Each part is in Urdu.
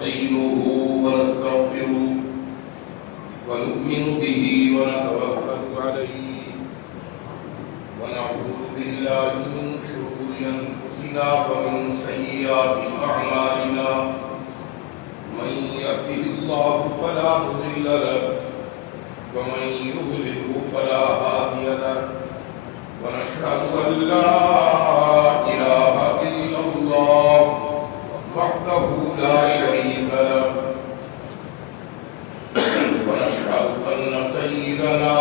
ونستعينه ونستغفره ونؤمن به ونتوكل عليه ونعوذ بالله من شرور أنفسنا ومن سيئات أعمالنا من يهده الله فلا مضل له ومن يضلله فلا هادي له ونشهد أن لا إله إلا الله وحده لا شريك له ونشهد أن سيدنا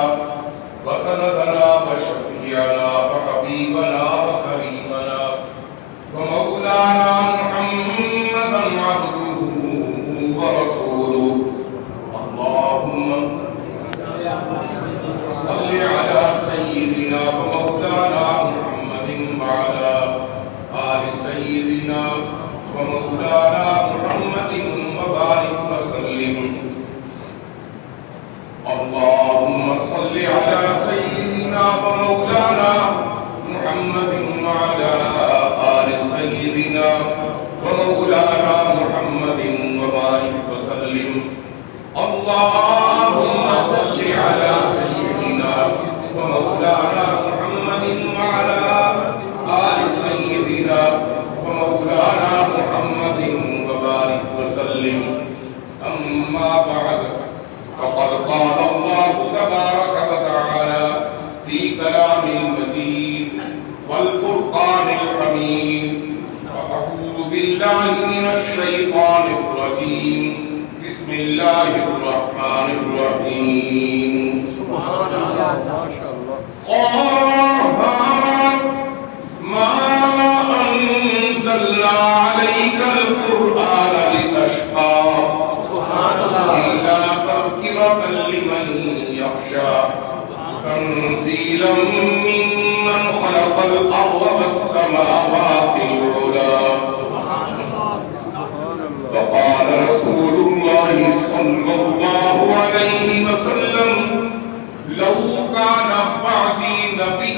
وسندنا وشفيعنا وحبيبنا وكريمنا ومولانا محمدا عبده ورسوله اللهم صل على سيدنا ومولانا محمد وعلى آل سيدنا ومولانا محمد وبارك وسلم اللهم صل على سيدنا ومولانا محمد وعلى آل سيدنا ومولانا محمد وبارك وسلم اللهم صل على سيدنا ومولانا محمد وعلى آل سيدنا ومولانا محمد وبارك وسلم أما بعد فقد قال الله تبارك وتعالى في كلام المجيد والفرقان الحميد فأعوذ بالله من الشيطان الرجيم بسم الله الرحمن الرحيم سبحان الله ما شاء الله ما أنزلنا عليك القرآن لتشقى إلا تذكرة لمن يخشى تنزيلا ممن خلق الأرض والسماوات العلى وقال رسول الله صلى الله عليه وسلم لو كان بعدي نبي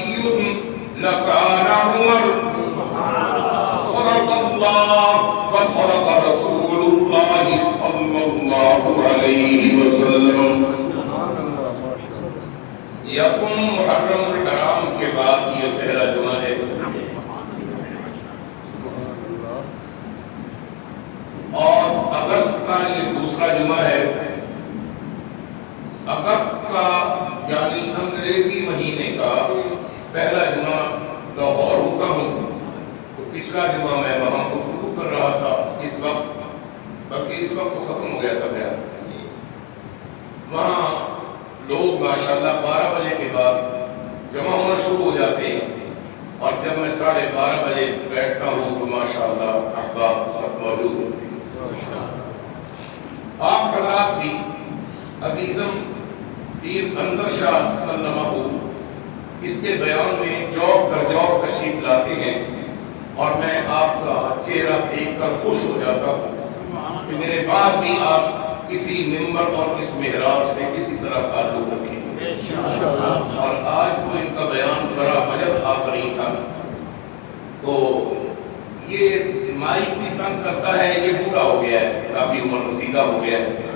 لكان عمر صدق الله وصدق رسول الله صلى الله عليه وسلم یکم محرم الحرام کے بعد یہ پہلا جمعہ ہے اور اگست کا یہ دوسرا جمعہ ہے اگست کا یعنی انگریزی مہینے کا پہلا جمعہ لاہور ہوتا ہوں تو پچھلا جمعہ میں وہاں گفتگو کر رہا تھا اس وقت بلکہ اس وقت تو ختم ہو گیا تھا بیان وہاں لوگ ماشاءاللہ 12 بجے کے بعد جمع ہونا شروع ہو جاتے ہیں اور جب میں 12:30 بجے بیٹھتا ہوں تو ماشاءاللہ احباب سب موجود ہوتے ہیں آپ حضرات بھی عزیزم پیر اندر شاہ سلمہ اس کے بیان میں جوق در جوق تشریف لاتے ہیں اور میں آپ کا چہرہ دیکھ کر خوش ہو جاتا ہوں کہ میرے بعد بھی آپ کسی ممبر اور اس محراب سے کسی طرح تعلق رکھیں اور آج تو ان کا بیان بڑا وجب آفرین تھا تو یہ مائک بھی تنگ کرتا ہے یہ بوڑھا ہو گیا ہے کافی عمر رسیدہ ہو گیا ہے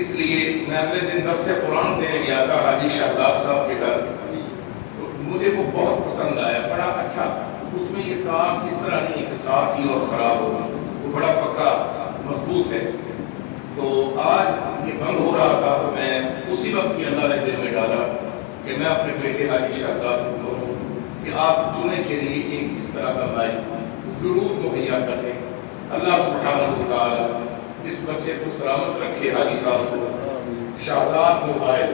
اس لیے میں اگلے دن درس قرآن دینے گیا تھا حاجی شہزاد صاحب کے گھر تو مجھے وہ بہت پسند آیا بڑا اچھا اس میں یہ کام اس طرح نہیں کہ ساتھ ہی اور خراب ہوگا وہ بڑا پکا مضبوط ہے تو آج یہ بند ہو رہا تھا تو میں اسی وقت ہی اللہ نے دل میں ڈالا کہ میں اپنے بیٹے حاجی شہزاد کو کہوں کہ آپ جمعے کے لیے ایک اس طرح کا مائک ضرور مہیا کر دیں اللہ سبحانہ و تعالی اس بچے کو سلامت رکھے حاجی صاحب کو شہزاد موبائل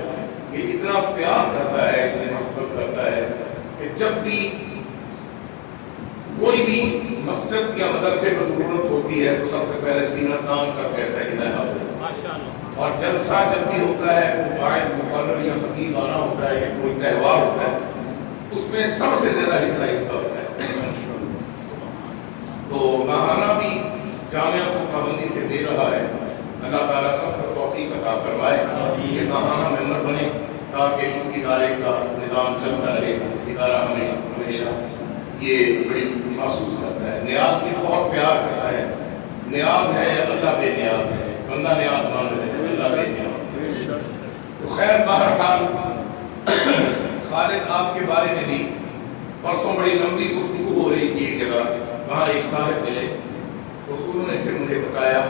یہ اتنا پیار کرتا ہے اتنی محبت کرتا ہے کہ جب بھی کوئی بھی مسجد یا مدرسے پر ضرورت ہوتی ہے تو سب سے پہلے سینہ تان کر کہتا ہے کہ میں حاضر ہوں اور جلسہ جب بھی ہوتا ہے کوئی واعظ مقرر یا خطیب آنا ہوتا ہے یا کوئی تہوار ہوتا ہے اس میں سب سے زیادہ حصہ اس کا ہوتا ہے تو ماہانہ بھی جامعہ کو پابندی سے دے رہا ہے اللہ تعالیٰ سب کو توفیق عطا فرمائے یہ ماہانہ ممبر بنے تاکہ اس ادارے کا نظام چلتا رہے ادارہ ہمیشہ یہ بڑی محسوس کرتا ہے. نیاز بھی بہت پیار کرتا ہے. نیاز ہے اللہ بے نیاز اللہ نے آسمان میں اللہ بھیجے. تو خیر بہرحال خالد آپ کے بارے میں بھی پرسوں بڑی لمبی گفتگو ہو رہی تھی ایک جگہ, وہاں ایک صاحب ملے تو انہوں نے پھر مجھے بتایا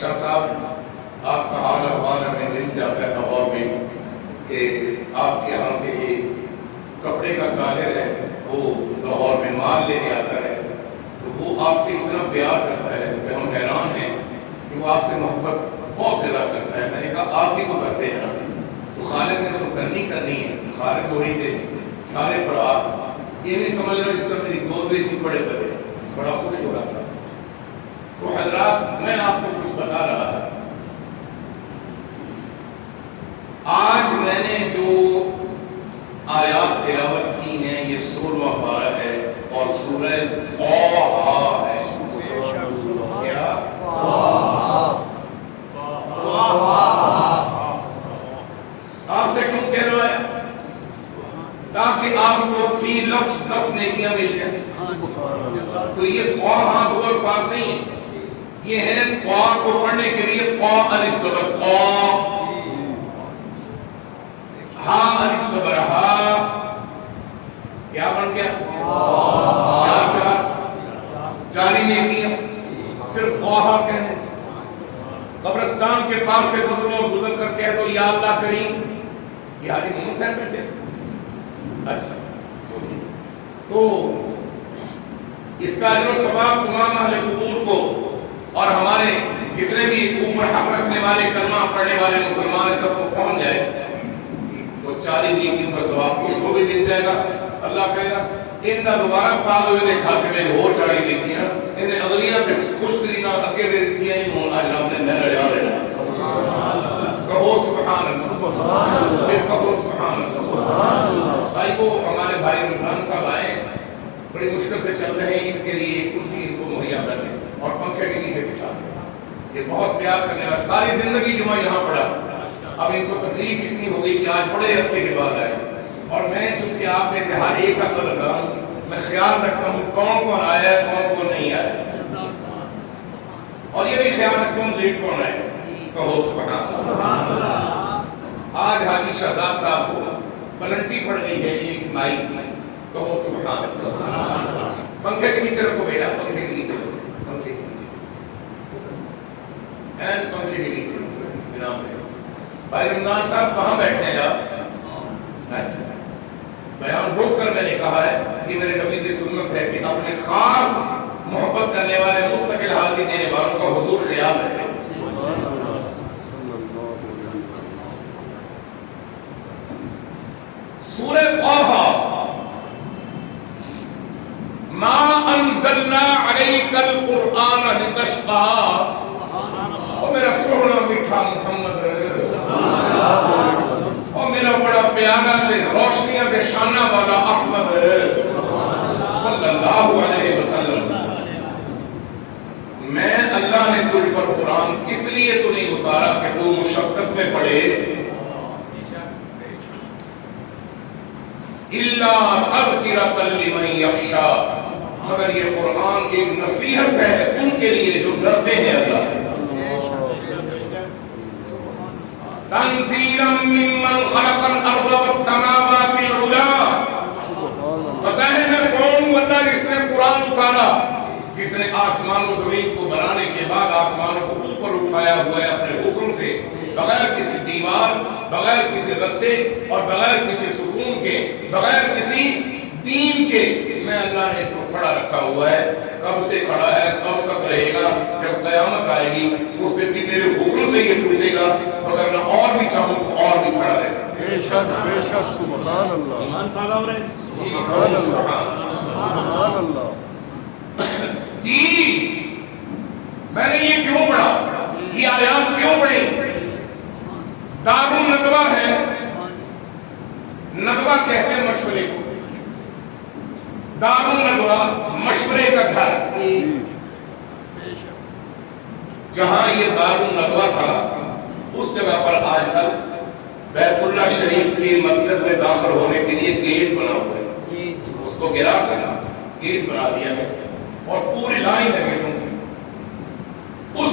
شاہ صاحب آپ کا حال احوال ہمیں مل جاتا ہے لاہور میں کہ آپ کے یہاں سے ایک کپڑے کا تاجر ہے وہ لاہور میں مال لینے آتا ہے, تو وہ آپ سے اتنا پیار کرتا ہے کہ ہم حیران ہیں کہ وہ آپ سے محبت بہت زیادہ کرتا ہے. میں نے کہا آپ بھی تو کرتے ہیں نا. تو خالد نے تو کرنی ہے. خالد ہو رہی تھے سارے پر آپ یہ نہیں سمجھ رہے جس طرح میری گود میں چپ پڑے پڑے بڑا خوش ہو رہا تھا. تو حضرات میں آپ کو کچھ بتا رہا تھا. آج میں نے جو آیات تلاوت کی ہیں یہ 16واں پارہ ہے اور سورہ طٰہٰ ہے. کیا آپ سے کیوں کہہ رہا ہے؟ تاکہ آپ کو فی لفظ 10 نیکیاں مل جائیں. تو یہ طٰہٰ دو الفاظ نہیں ہے, یہ ہے طٰہٰ کو پڑھنے کے لیے طٰ الف زبر طٰ, ہا الف زبر ہا, کیا بن گیا؟ چار نیکیاں صرف طٰہٰ کہنے سے. قبرستان کے پاس سے گزر کر کہہ دو یا اللہ کریم, یہ حاجی محمد صاحب بیٹھے. اچھا, تو اس کا اجر و ثواب تمام اہل قبور کو اور ہمارے جتنے بھی اوپر حق رکھنے والے کلمہ پڑھنے والے مسلمان سب کو پہنچ جائے تو 40 نیکیوں کا ثواب اس کو بھی مل جائے گا. اللہ کہے گا ان دوبارہ پال ہوئے کھاتے میں ہو 40 نیکیاں انہیں اگلیاں سے خوش کرینا اگے دے دیتی ہیں. انہوں نے رب نے میرا جا رہا کہو سبحان اللہ, پھر کہو سبحان اللہ. بھائی کو ہمارے بھائی رمضان صاحب آئے, بڑی مشکل سے چل رہے ہیں, ان کے لیے کرسی ان کو مہیا کر دیں اور پنکھے کے نیچے بٹھا دیں. یہ بہت پیار کرنے والا, ساری زندگی جمعہ یہاں پڑھا, اب ان کو تکلیف اتنی ہو گئی کہ آج بڑے عرصے کے بعد آئے. اور میں چونکہ آپ میں سے ہر ایک کا قدردان ہوں, میں خیال رکھتا ہوں کون کون آیا ہے کون کون نہیں آیا, اور یہ بھی خیال رکھتا ہوں لیٹ کون آئے. کہو سبحان اللہ. آج حاجی شہزاد صاحب کو پلنٹی پڑ گئی ہے ایک مائک کی. کہو سبحان اللہ. پنکھے کے نیچے رکھو بیٹا, پنکھے کے نیچے رکھو, پنکھے کے نیچے, این پنکھے کے نیچے جناب. بھائی رمضان صاحب کہاں بیٹھے ہیں آپ؟ اچھا, بیان روک کر میں نے کہا ہے کہ میرے نبی کی سنت ہے کہ اپنے خاص محبت کرنے والے مستقل حاضری دینے والوں کا حضور خیال رکھے. سورہ طٰہٰ, ما انزلنا علیک القرآن لتشقیٰ. او میرا سونا میٹھا محمد, او میرا بڑا پیارا تے روشنیاں دے شانہ والا احمد صلی اللہ علیہ وسلم, میں اللہ نے تجھ پر قرآن اس لیے تو نہیں اتارا کہ تو مشقت میں پڑے, اِلَّا تَذْكِرَةً لِمَنْ يَخْشَىٰ, مگر یہ قرآن ایک نصیحت ہے ان کے لیے جو ڈرتے ہیں اللہ سے. تَنزِيلًا مِّمَّنْ خَلَقَ الْأَرْضَ وَالسَّمَاوَاتِ الْعُلَىٰ. پتہ ہے میں کون ہوں؟ اللہ جس نے قرآن اتارا, جس نے آسمان و زمین کو بنانے کے بعد آسمانوں کو اوپر اٹھایا ہوا ہے اپنے حکم سے, بغیر کسی دیوار, بغیر کسی رستے اور بغیر کسی سکون کے, بغیر کسی دین کے. میں اللہ نے اس کو کھڑا رکھا ہوا ہے. کب سے کھڑا ہے, کب تک رہے گا, جب قیامت آئے گی اس دن بھی میرے حکم سے یہ ٹوٹے گا, مگر میں اور بھی چاہوں تو اور بھی کھڑا رہ سکتا. بے شک سبحان اللہ. ایمان تازہ ہو رہے ہیں. سبحان اللہ. جی میں نے یہ کیوں پڑھا, یہ آیات کیوں پڑھی؟ دار الندوہ ہے, ندوہ کہتے ہیں مشورے کو, دار الندوہ مشورے کا گھر. جہاں یہ دار الندوہ تھا اس جگہ پر آج کل بیت اللہ شریف کی مسجد میں داخل ہونے کے لیے گیٹ بنا ہوا ہے, اس کو گرا کر گیٹ بنا دیا ہے اور پوری لائن ہے گیٹوں کی. اس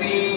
3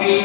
3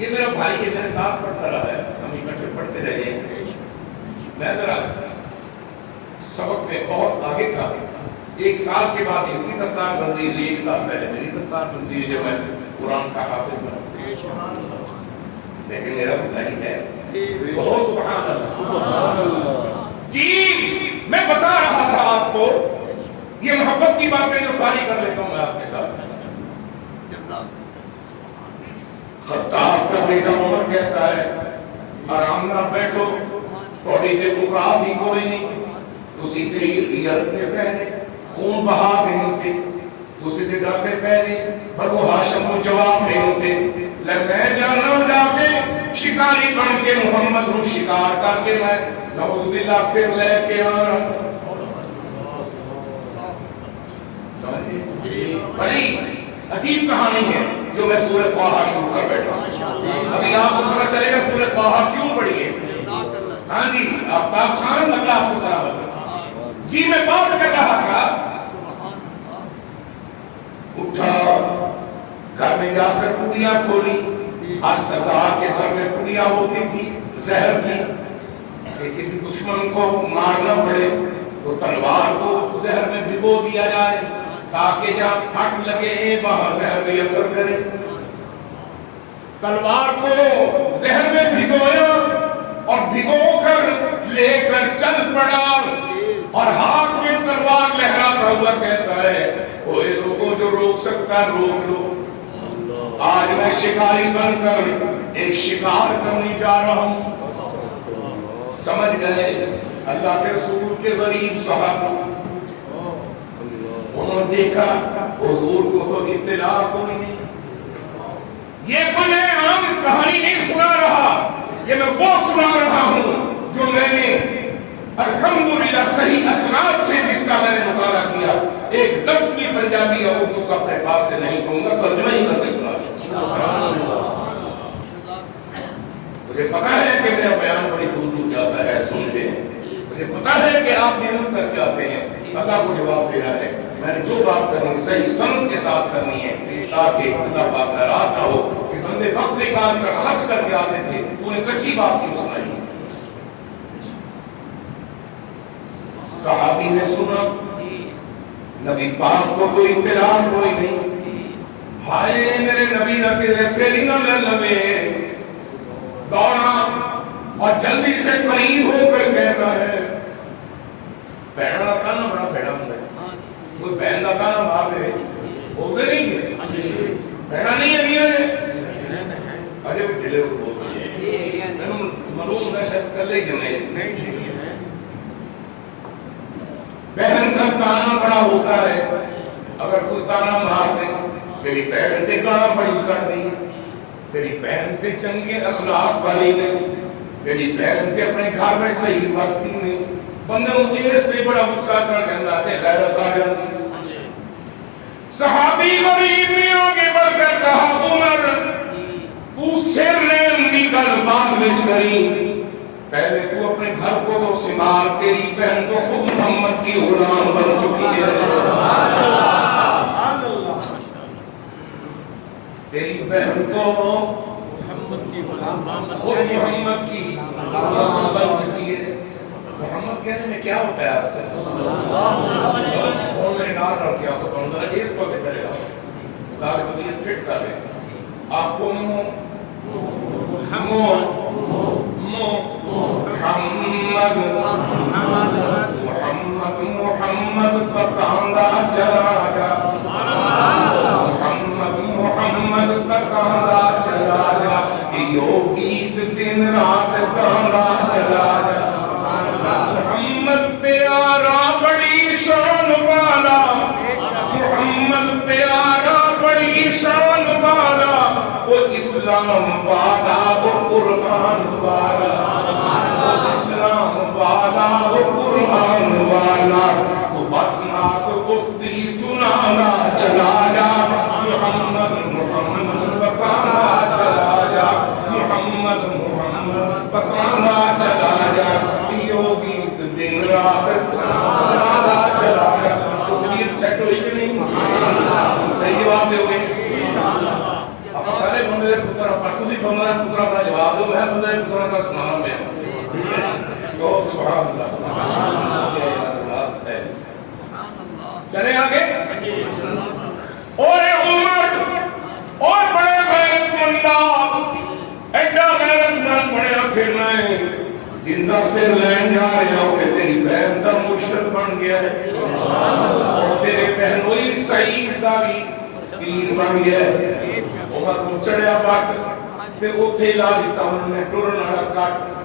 یہ میرا بھائی ہے، میرے ساتھ پڑھتا رہا ہے، ہم اکٹھے پڑھتے رہے ہیں. میں ذرا سبق میں بہت آگے تھا. 1 سال کے بعد ان کی دستار بندی ہوئی، 1 سال پہلے میری دستار بندی ہوئی جب میں قرآن کا حافظ بنا. لیکن میرا بھائی ہے. بہت سبحان اللہ. سبحان اللہ. جی میں بتا رہا تھا آپ کو یہ محبت کی باتیں جو ساری کر لیتا ہوں میں آپ کے ساتھ. خطاب کا بیٹا عمر کہتا ہے آرام نہ بیٹھو، تھوڑی دیر بکات ہی کوئی نہیں. تسی تے ریت نے پہنے خون بہا بہنتے، تسی تے ڈرتے پہنے بنو ہاشم کو جواب بہنتے. لے میں جانا جا کے شکاری بن کے محمد ہوں، شکار کر کے میں نعوذ باللہ پھر لے کے آنا. سمجھے بڑی عجیب کہانی ہے جو میں سورۃ طٰہٰ شروع کر بیٹھا. ابھی آپ کو پتہ چلے گا سورۃ طٰہٰ کیوں پڑھی ہے. ہاں جی آفتاب خان اللہ آپ کو سلامت رکھے. جی میں بات کر رہا تھا، اٹھا گھر میں جا کر پوڑیاں کھولی. ہر سردار کے گھر میں پوڑیاں ہوتی تھی، زہر تھی کہ کسی دشمن کو مارنا پڑے تو تلوار کو زہر میں بھگو دیا جائے تاکہ جہاں پھٹ لگے وہاں زہر بھی اثر کرے. تلوار کو زہر میں بھگویا اور بھگو کر لے کر چل پڑا اور ہاتھ میں تلوار لہراتا ہوا کہتا ہے اوے لوگوں جو روک سکتا روک لو. آج میں شکاری بن کر ایک شکار کرنے جا رہا ہوں. سمجھ گئے اللہ کے رسول کے غریب صحابہ. انہوں نے دیکھا حضور کو تو اطلاع کوئی نہیں. یہ کوئی میں عام کہانی نہیں سنا رہا، یہ میں وہ سنا رہا ہوں جو میں نے الحمدللہ صحیح اسناد سے جس کا میں نے مطالعہ کیا. ایک لفظ بھی پنجابی یا اردو کا اپنے پاس سے نہیں کہوں گا، ترجمہ ہی کر کے سنا. مجھے پتا ہے کہ میرا بیان بڑی دور دور جاتا ہے، سنتے ہیں. مجھے پتا ہے کہ آپ محنت کر کے آتے ہیں، اللہ کو جواب دینا ہے. میں نے جو بات کرنی صحیح سند کے ساتھ کرنی ہے تاکہ اللہ پاک ناراض نہ ہو کہ بندے وقت نکال کر خرچ کر کے آتے تھے تو نے کچی بات کیوں سنائی. صحابی نے سنا نبی پاک کو تو اطلاع کوئی نہیں. ہائے میرے نبی نہ کہ سیری نہ لوے. دوڑا اور جلدی سے قریب ہو کر کہتا ہے بہن کا کانا بڑا بھیڑا ہوں گے. کوئی بہن کا کانا مار دے ہوتے نہیں گے بہنا نہیں ہے میاں نے اجے بھی چلے وہ بولتے ہیں معلوم ہے شاید کل ہی جمعے. بہن کا تانا بڑا ہوتا ہے. اگر کوئی تانا مار دے تیری بہن تے گانا بڑی کر دی، تیری بہن تے چنگے اخلاق والی نے، تیری بہن تے اپنے گھر میں صحیح وقتی نے، بندے کو اس پہ بڑا غصہ چڑھ جاتا ہے، غیرت آ جاتی. صحابی غریب نے آگے بڑھ کر کہا عمر تو سر لین دی گل بعد وچ کری، پہلے تو اپنے گھر کو تو سنبھال. تیری بہن تو خود محمد کی غلام بن چکی ہے. تیری بہن تو محمد کی غلام خود محمد کی غلام بن چکی ہے. محمد کہنے میں کیا ہوتا ہے آپ کے ساتھ؟ وہ میرے نار رکھ کیا سکتا ہوں ذرا اس کو سے کرے گا تاکہ طبیعت فٹ کر لے. آپ کو محمد محمد پکاندہ چلا جا، محمد پکاندہ چلا جا، یو گیت دن رات گاندہ چلا جا. محمد پیارا بڑی شان والا، محمد پیارا بڑی شان والا، وہ اسلام والا وہ قرآن والا، وہ اسلام والا وہ قرآن والا. تو بس نات اس دی سنانا چلا جا، محمد محمد پکانا چلا جا، محمد محمد پکانا چلا جا، یوگی دن رات گانا چلا جا. تصویر سیٹ ہوئی کہ نہیں؟ صحیح جواب دے ہوئے. آپ سارے بندے پتر پاکو تسی بندہ پترا کا جواب دو میں بندہ پترا کا سنانا میں تو سبحان اللہ چلے آگے اوے عمر اور بڑے غیرت مندہ ایڈا غیرت مند بڑیا پھرنا ہے جندہ سر لین جا رہے ہو کہ تیری بہن دا مرشد بن گیا ہے اور تیرے بہنوئی سعید دا بھی پیر بن گیا ہے عمر کو چڑھیا بات تے اتھے لا دیتا انہوں نے ٹورن آڑا کٹ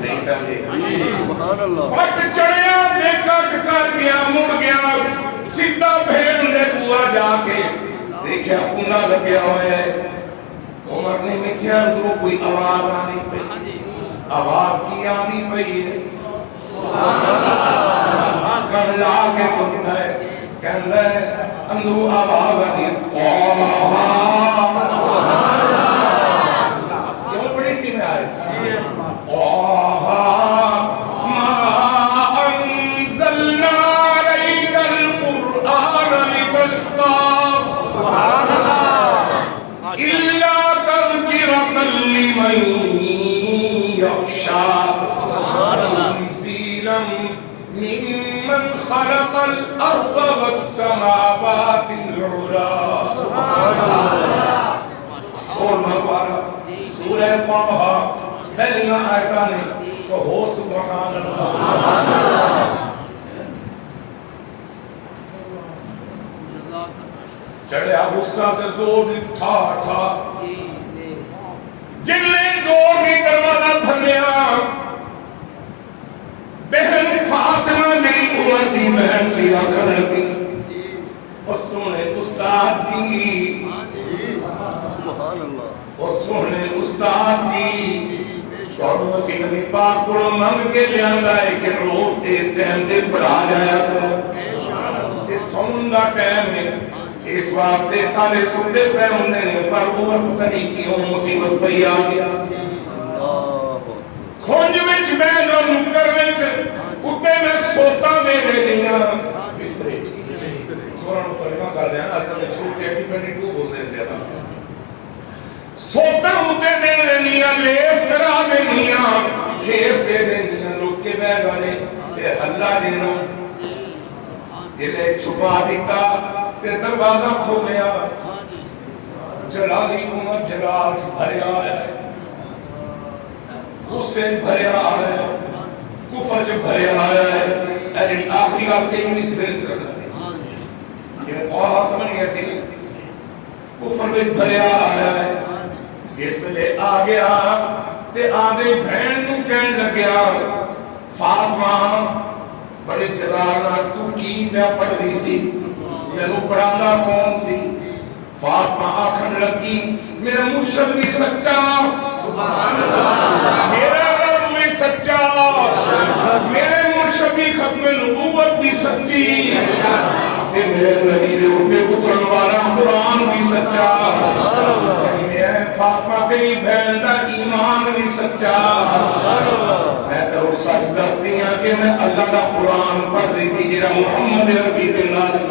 نہیں سمجھے سبحان اللہ بات چڑھیا دے کٹ کر گیا مڑ گیا سیدھا بھیڑ نے بوا جا کے دیکھیا کنڈا لگیا ہوئے ہے عمر نے میں کیا اندروں کوئی آواز آنی پئی آواز کی آنی پئی ہے آنکھن لا کے سنتا ہے کہندا ہے اندروں آواز آنی کیوں بڑی سی میں آئے ممن خلق الأرض والسماوات العلا سورہ بارہ سورہ طه پہلی آیتاں نے کہو سبحان اللہ چڑھیا غصہ تے زور دی ٹھا ٹھا جن نے زور دی دروازہ بھنیا بہن فاطمہ نے عمر دی بہن سی آکھن لگی اور سونے استاد جی سبحان اللہ اور سونے استاد جی اور اسی نبی پاک کو منگ کے لے آندا ہے کہ روز اس ٹائم تے پڑھا جایا کرو تے سون دا ٹائم ہے اس واسطے سارے ستے پہ ہوندے نے پر عمر پتہ نہیں کیوں مصیبت پئی آ گیا کھونج وچ میں جو نکر وچ اتے میں سوتا میرے لیاں بسترے چھوڑا نو ترجمہ کر دیا نا کل چھوٹے 22 بولتے ہیں زیادہ سوتا ہوتے دے دنیا لیس کرا دنیا کھیس دے دنیا لوگ کے بے گانے تے حلہ دینا جلے چھپا دیتا تے دروازہ کھولیا جلالی عمر جلال بھریا ہے حسین بھریا ہے کفر جو بھریا ہے ایجنی آخری آپ کے انگلی دل رکھا ہے یہ توہا سمجھ گیا سی کفر میں بھریا ہے جس میں لے آگیا تے آدھے بہن نو کہن لگیا فاطمہ بڑے جلالہ تو کی میں پڑھ دی سی میں نو پڑھانا کون سی فاطمہ آکھن لگی میرا مرشد بھی سچا سبحان اللہ میرا رب بھی سچا میرے مرشد بھی ختم نبوت بھی سچی میرے نبی دے اٹھے اترن والا قرآن بھی سچا میرے فاطمہ تیری بہن دا ایمان بھی سچا میں تو سچ دستی ہاں کہ میں اللہ دا قرآن پڑھ رہی سی جیرا محمد عربی دے نازل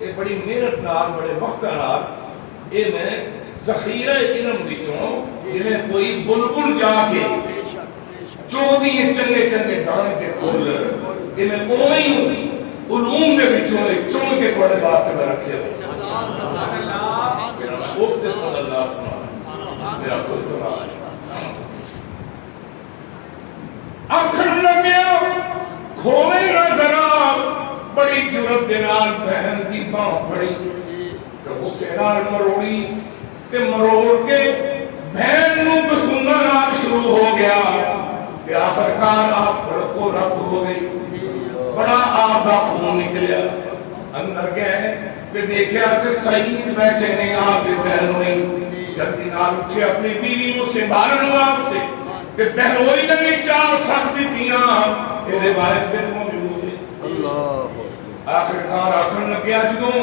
یہ بڑی محنت نال بڑے وقت نال یہ میں ذخیرہ علم وچوں جویں کوئی بلبل جا کے چودی چنگے چنگے دانے تے کھول یہ میں اوویں علوم دے وچوں چن کے تھوڑے واسطے میں رکھے ہوئے اس دے تو اللہ سبحانہ میرا کوئی جواب آنکھن لگیا کھولے نہ ذرا بڑی جرت دے نال بہن دی باں پھڑی تو غصے نال مروڑی تے مروڑ کے بہن نو بسونا نال شروع ہو گیا تے آخرکار آپ رتو رت ہو گئی بڑا آپ دا خون نکلیا اندر گئے تے دیکھیا کہ سعید بیٹھے نے آپ دے بہن ہوئی جلدی نال اٹھے اپنی بیوی نو سنبھالن واسطے تے بہن ہوئی نے چار سک دتیاں یہ روایت میں موجود ہے اللہ آخرکار آکھن لگیا جدوں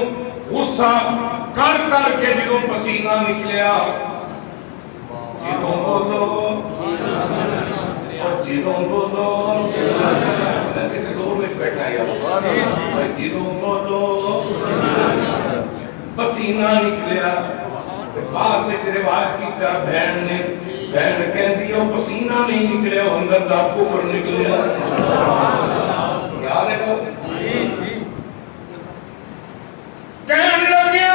غصہ کر کر کے جدوں پسینہ نکلیا جدوں بولو اور جدوں بولو میں کسی دور میں بیٹھا ہے جدوں بولو پسینہ نکلیا بعد میں روایت کیتا بہن نے بہن کہندی او پسینہ نہیں نکلیا اندر دا کفر نکلیا یاد ہے کہنے لگیا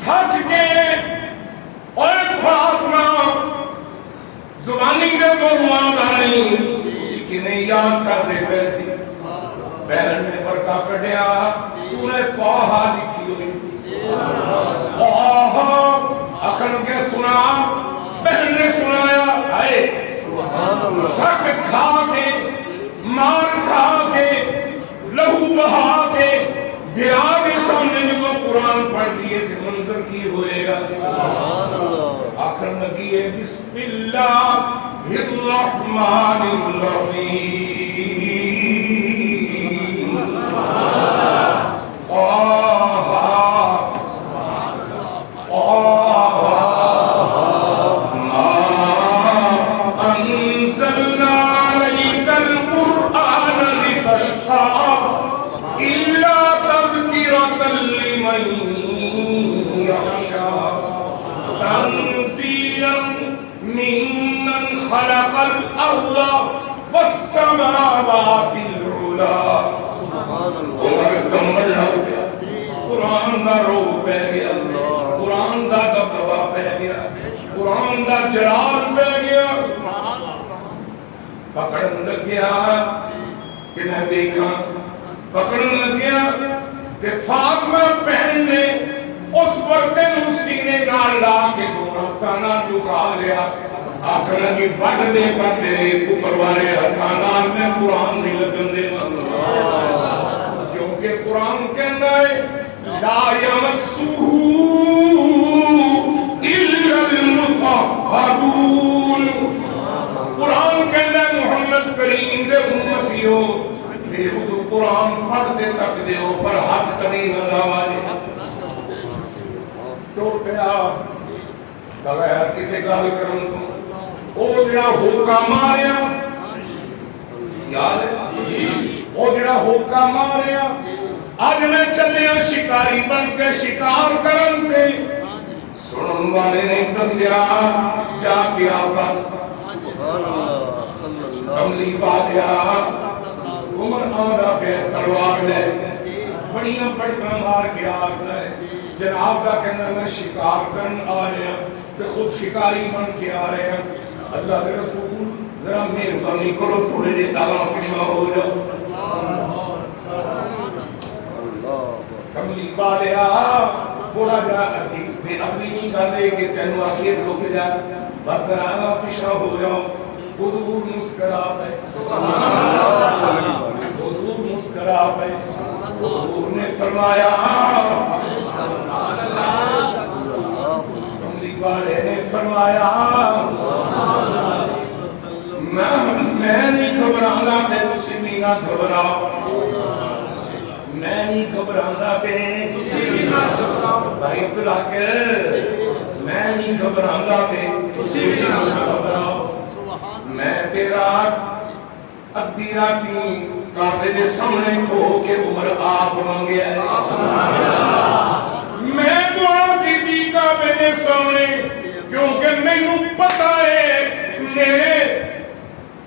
تھک کے اور فاطمہ زبانی دے تو روان آئی اسی کی نہیں یاد کر دے پیسی بہن نے برکا کٹیا سورہ طٰہٰ لکھی ہوئی اکھن کے سنا بہن نے سنایا آئے سک کھا کے مار کھا کے لہو بہا کے گرا کے سامنے جو قرآن پڑھ دیے تھے منظر کی ہوئے گا آخر لگی ہے بسم اللہ الرحمن الرحیم خلق الارض والسماوات العلا عمر کمل ہو گیا قرآن دا رو پہ گیا قرآن دا دبدبا پہ گیا قرآن دا جلال پہ گیا پکڑن لگ گیا کہ میں دیکھا پکڑن لگ گیا کہ فاطمہ بہن نے اس برتن سینے نال لا کے دونوں تانا لکا لیا آخر لگی بڑھ دے پر تیرے کفر والے ہتھانال میں قرآن نہیں لگن دے کیونکہ قرآن کہنا ہے لا یمسہ الا المطہرون قرآن کہنا ہے محمد کریم دے امتیوں میرے حضور قرآن پڑھ دے سکتے ہو پر ہاتھ کبھی نہ لاوالے ٹوٹ پیا بغیر کسی گال کروں تو او جڑا ہوکا ماریا یاد ہے او جڑا ہوکا ماریا آج میں چلیا شکاری بن کے شکار کرن تھے سنن والے نے دسیا جا کے آقا کملی والیا عمر آدھا پہ تلوار لے بڑیاں بڑکاں مار کے آگنا ہے جناب کا کہنا میں شکار کرن آ رہے ہیں سے خود شکاری بن کے آ رہے ہیں اللہ کے رسول ذرا مہربانی کرو تھوڑے دے تالا پیشا ہو جاؤ کملی بالیا تھوڑا جا اسی بے اپنی نہیں کر دے کہ تینو آخر رک جا بس ذرا آلا پیشا ہو جاؤ حضور مسکرا پہ حضور مسکرا پہ حضور نے فرمایا کملی والے نے فرمایا میں نہیں گھبرانا پہ تسی بھی نہ گھبراؤ میں نہیں گھبرانا پہ تسی بھی نہ گھبراؤ بھائی عبداللہ کے میں نہیں گھبرانا پہ تسی بھی نہ گھبراؤ میں تیرا ادھی راتی کعبے دے سامنے کھو کے عمر آپ مانگے آئے میں دعا کی دی کعبے دے سامنے کیونکہ میں نو پتا ہے میرے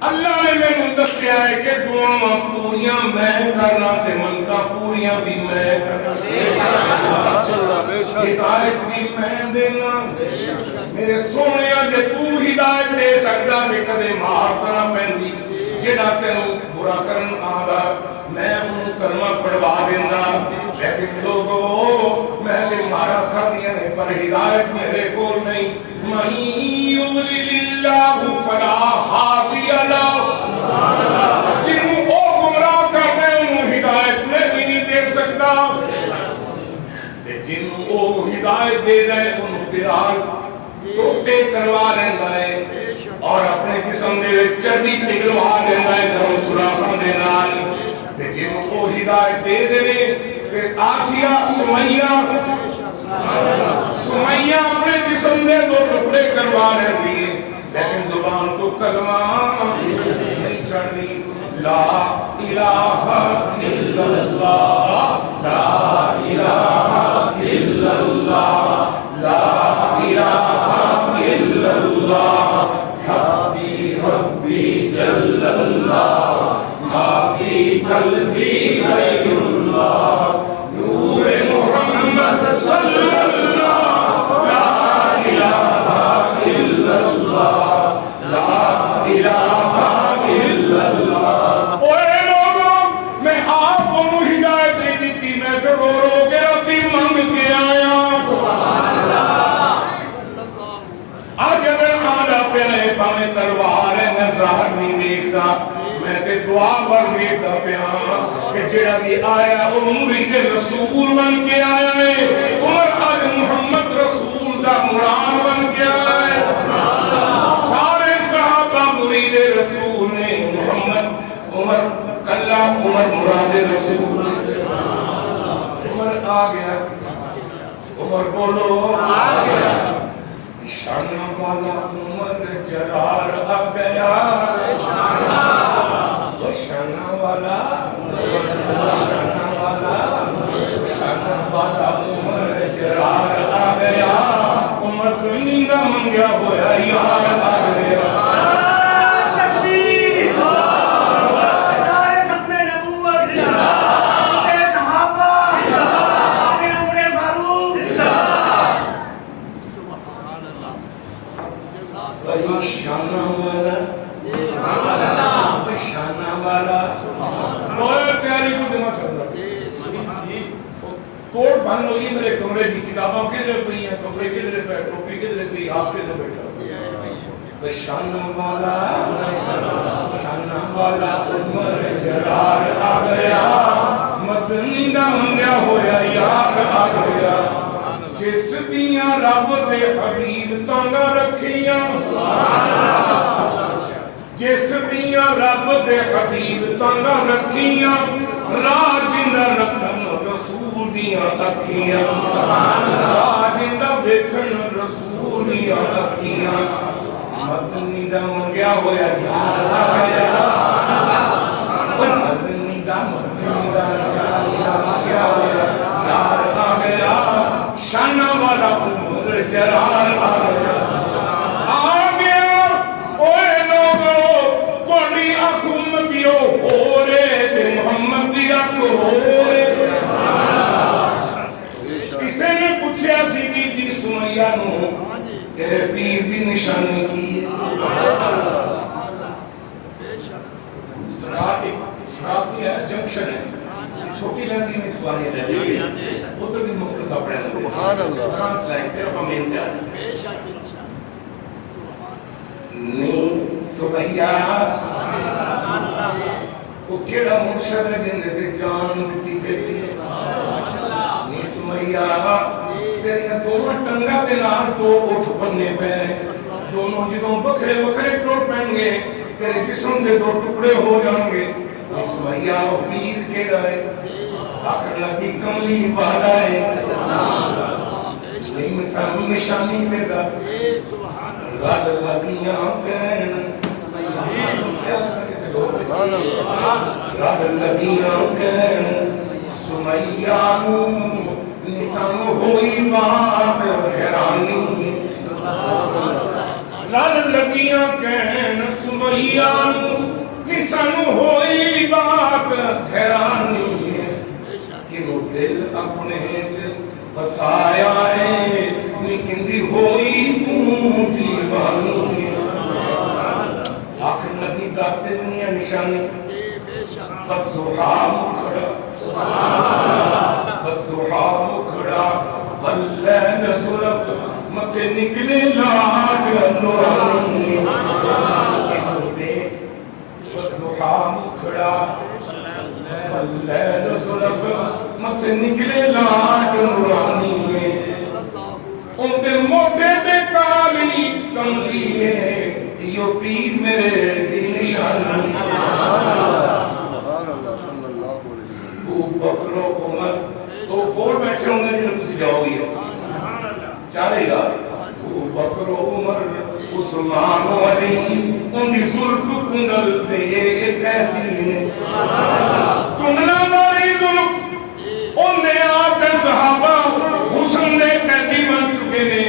اللہ نے میں نو دسیا ہے کہ دعاواں پوریاں میں کرنا تے منتا پوریاں بھی میں کرنا ہدایت بھی میں دینا میرے سونے جے تو ہدایت دے سکتا تے کدے مار طرح پہندی جیڑا تینوں برا کرن آگا میں ان کلمہ پڑھوا دینا لیکن لوگوں میں تے مارا کھا دیا نے پر ہدایت میرے کو نہیں من یضلل اللہ فلا ہادی لہ جنہوں او گمراہ کرتا ہے انہوں ہدایت میں بھی نہیں دے سکتا جنہوں او ہدایت دے دے انہوں برال ٹوٹے کروا لینا ہے اور اپنے جسم دے چربی پگلوا لینا ہے جنہوں سراخاں دے نال جنہوں او ہدایت دے دے پھر آسیہ سمیہ اپنے جسم دے دو ٹکڑے کروا لیتی ہے لیکن زبان تو کلمہ نہیں چڑھنی لا الہ الا اللہ لا الہ الا جڑا بھی آیا وہ مرید رسول بن کے آیا ہے عمر آج محمد رسول دا مراد بن کے آیا ہے سارے صحابہ مرید رسول نے محمد عمر کلا عمر مراد رسول عمر آ گیا عمر بولو آ گیا شان والا عمر جلال آ گیا شان والا عمر جلال آ گیا عمر دنیا کا منگیا ہوا یار آ گیا توڑ بھن ہوئی میرے کمرے کی کتابوں کدھر پئی ہیں کمرے کدھر پہ ٹوپی کدھر پئی آپ کدھر بیٹھا شان والا عمر جلال آ گیا مدنی دا منگیا ہویا یار آ گیا جس دیاں رب دے حبیب تانگا رکھیاں جس دیاں رب دے حبیب تانگا رکھیاں راج نہ رکھن رسول دیاں اکھیاں راج نہ ویکھن رسول دیاں اکھیاں مدنی دا منگیا ہویا یار آ گیا مدنی دا منگیا ہویا یار آ گیا شان والا عمر جلال آ گیا آ گیا اوے لوگو کوڑی آنکھ امتیو ہو رے تے محمد دی آنکھ ہو رے کسے نے پوچھیا سی بی بی سمیہ نو تیرے پیر دی نشانی کی سراب کی جنکشن ہے چھوٹی لندی میں سواری رہتی ہے ادھر بھی مختص اپنے سبحان اللہ فرانس لائن پھر اپا مینتے آئے نی سبحیہ وہ کیڑا مرشد ہے جن دے جان دیتی کہتی ہے نی سبحیہ تیریاں دونوں ٹنگا دے نار دو اٹھ بننے پہ دونوں جدوں بکھرے بکھرے ٹوٹ پہن گے تیرے جسم دے دو ٹکڑے ہو جائیں گے سبحیہ وہ پیر کیڑا ہے آخر لگی کملی والا ہے نیم نشانی میں دس رد لگیاں کہن رد لگیاں کہن سمیہ نسان ہوئی بات حیرانی رد لگیاں کہن سمیہ نسان ہوئی بات حیرانی کنو دل اپنے بسایا ہے نکندی ہوئی تو دیوانی آخر لگی دستے دنیا نشانی بسوحا مکھڑا واللین ظلف متے نکلے لاڈ نورانی بسوحا مکھڑا واللین ظلف مت نکلے لاڈ نورانی ان دے موٹے دے کالی کملی ہے یہ پیر میرے دی نشانی سبحان اللہ صلی اللہ علیہ وسلم ابو بکر و عمر تو بول بیٹھے ہوں گے جنہوں تسی جاؤ گی چاہے گا ابو بکر و عمر عثمان و علی ان دی ظلف کنگل دے کہتی ہیں کنگلہ ماری ظلف انہیں آتے صحابہ حسن نے قیدی بن چکے نے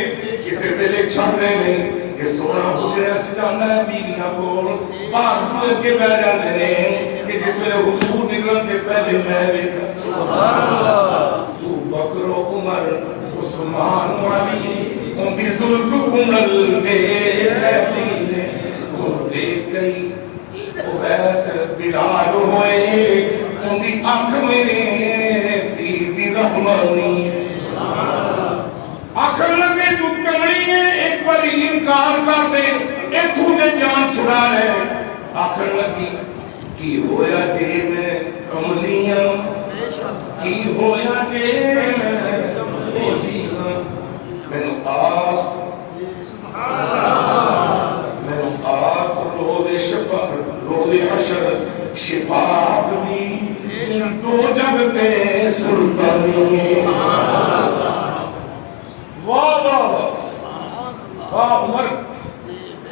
کسے پہلے چھڑ رہے نہیں کہ سونا حجرہ سے جانا ہے بیویاں کو بعد ہوئے کے بہ جاتے ہیں کہ جس میں حضور نکلن کے پہلے میں دیکھا سبحان اللہ تو بکر و عمر عثمان و علی ان کی ظلف کنگل میں رہتی نے وہ دیکھ گئی وہ ایسے بلال ہوئے ان کی آنکھ میں رحمانی آخر لگے جو کمری ہے ایک باری انکار کر دے ایک تجھے جان چھڑا ہے آخر لگی کی ہویا جے میں کملیاں کی ہویا جے او جینا مینوں آس روز حشر شفاعت دی تو جب تے سلطانی واہ واہ واہ عمر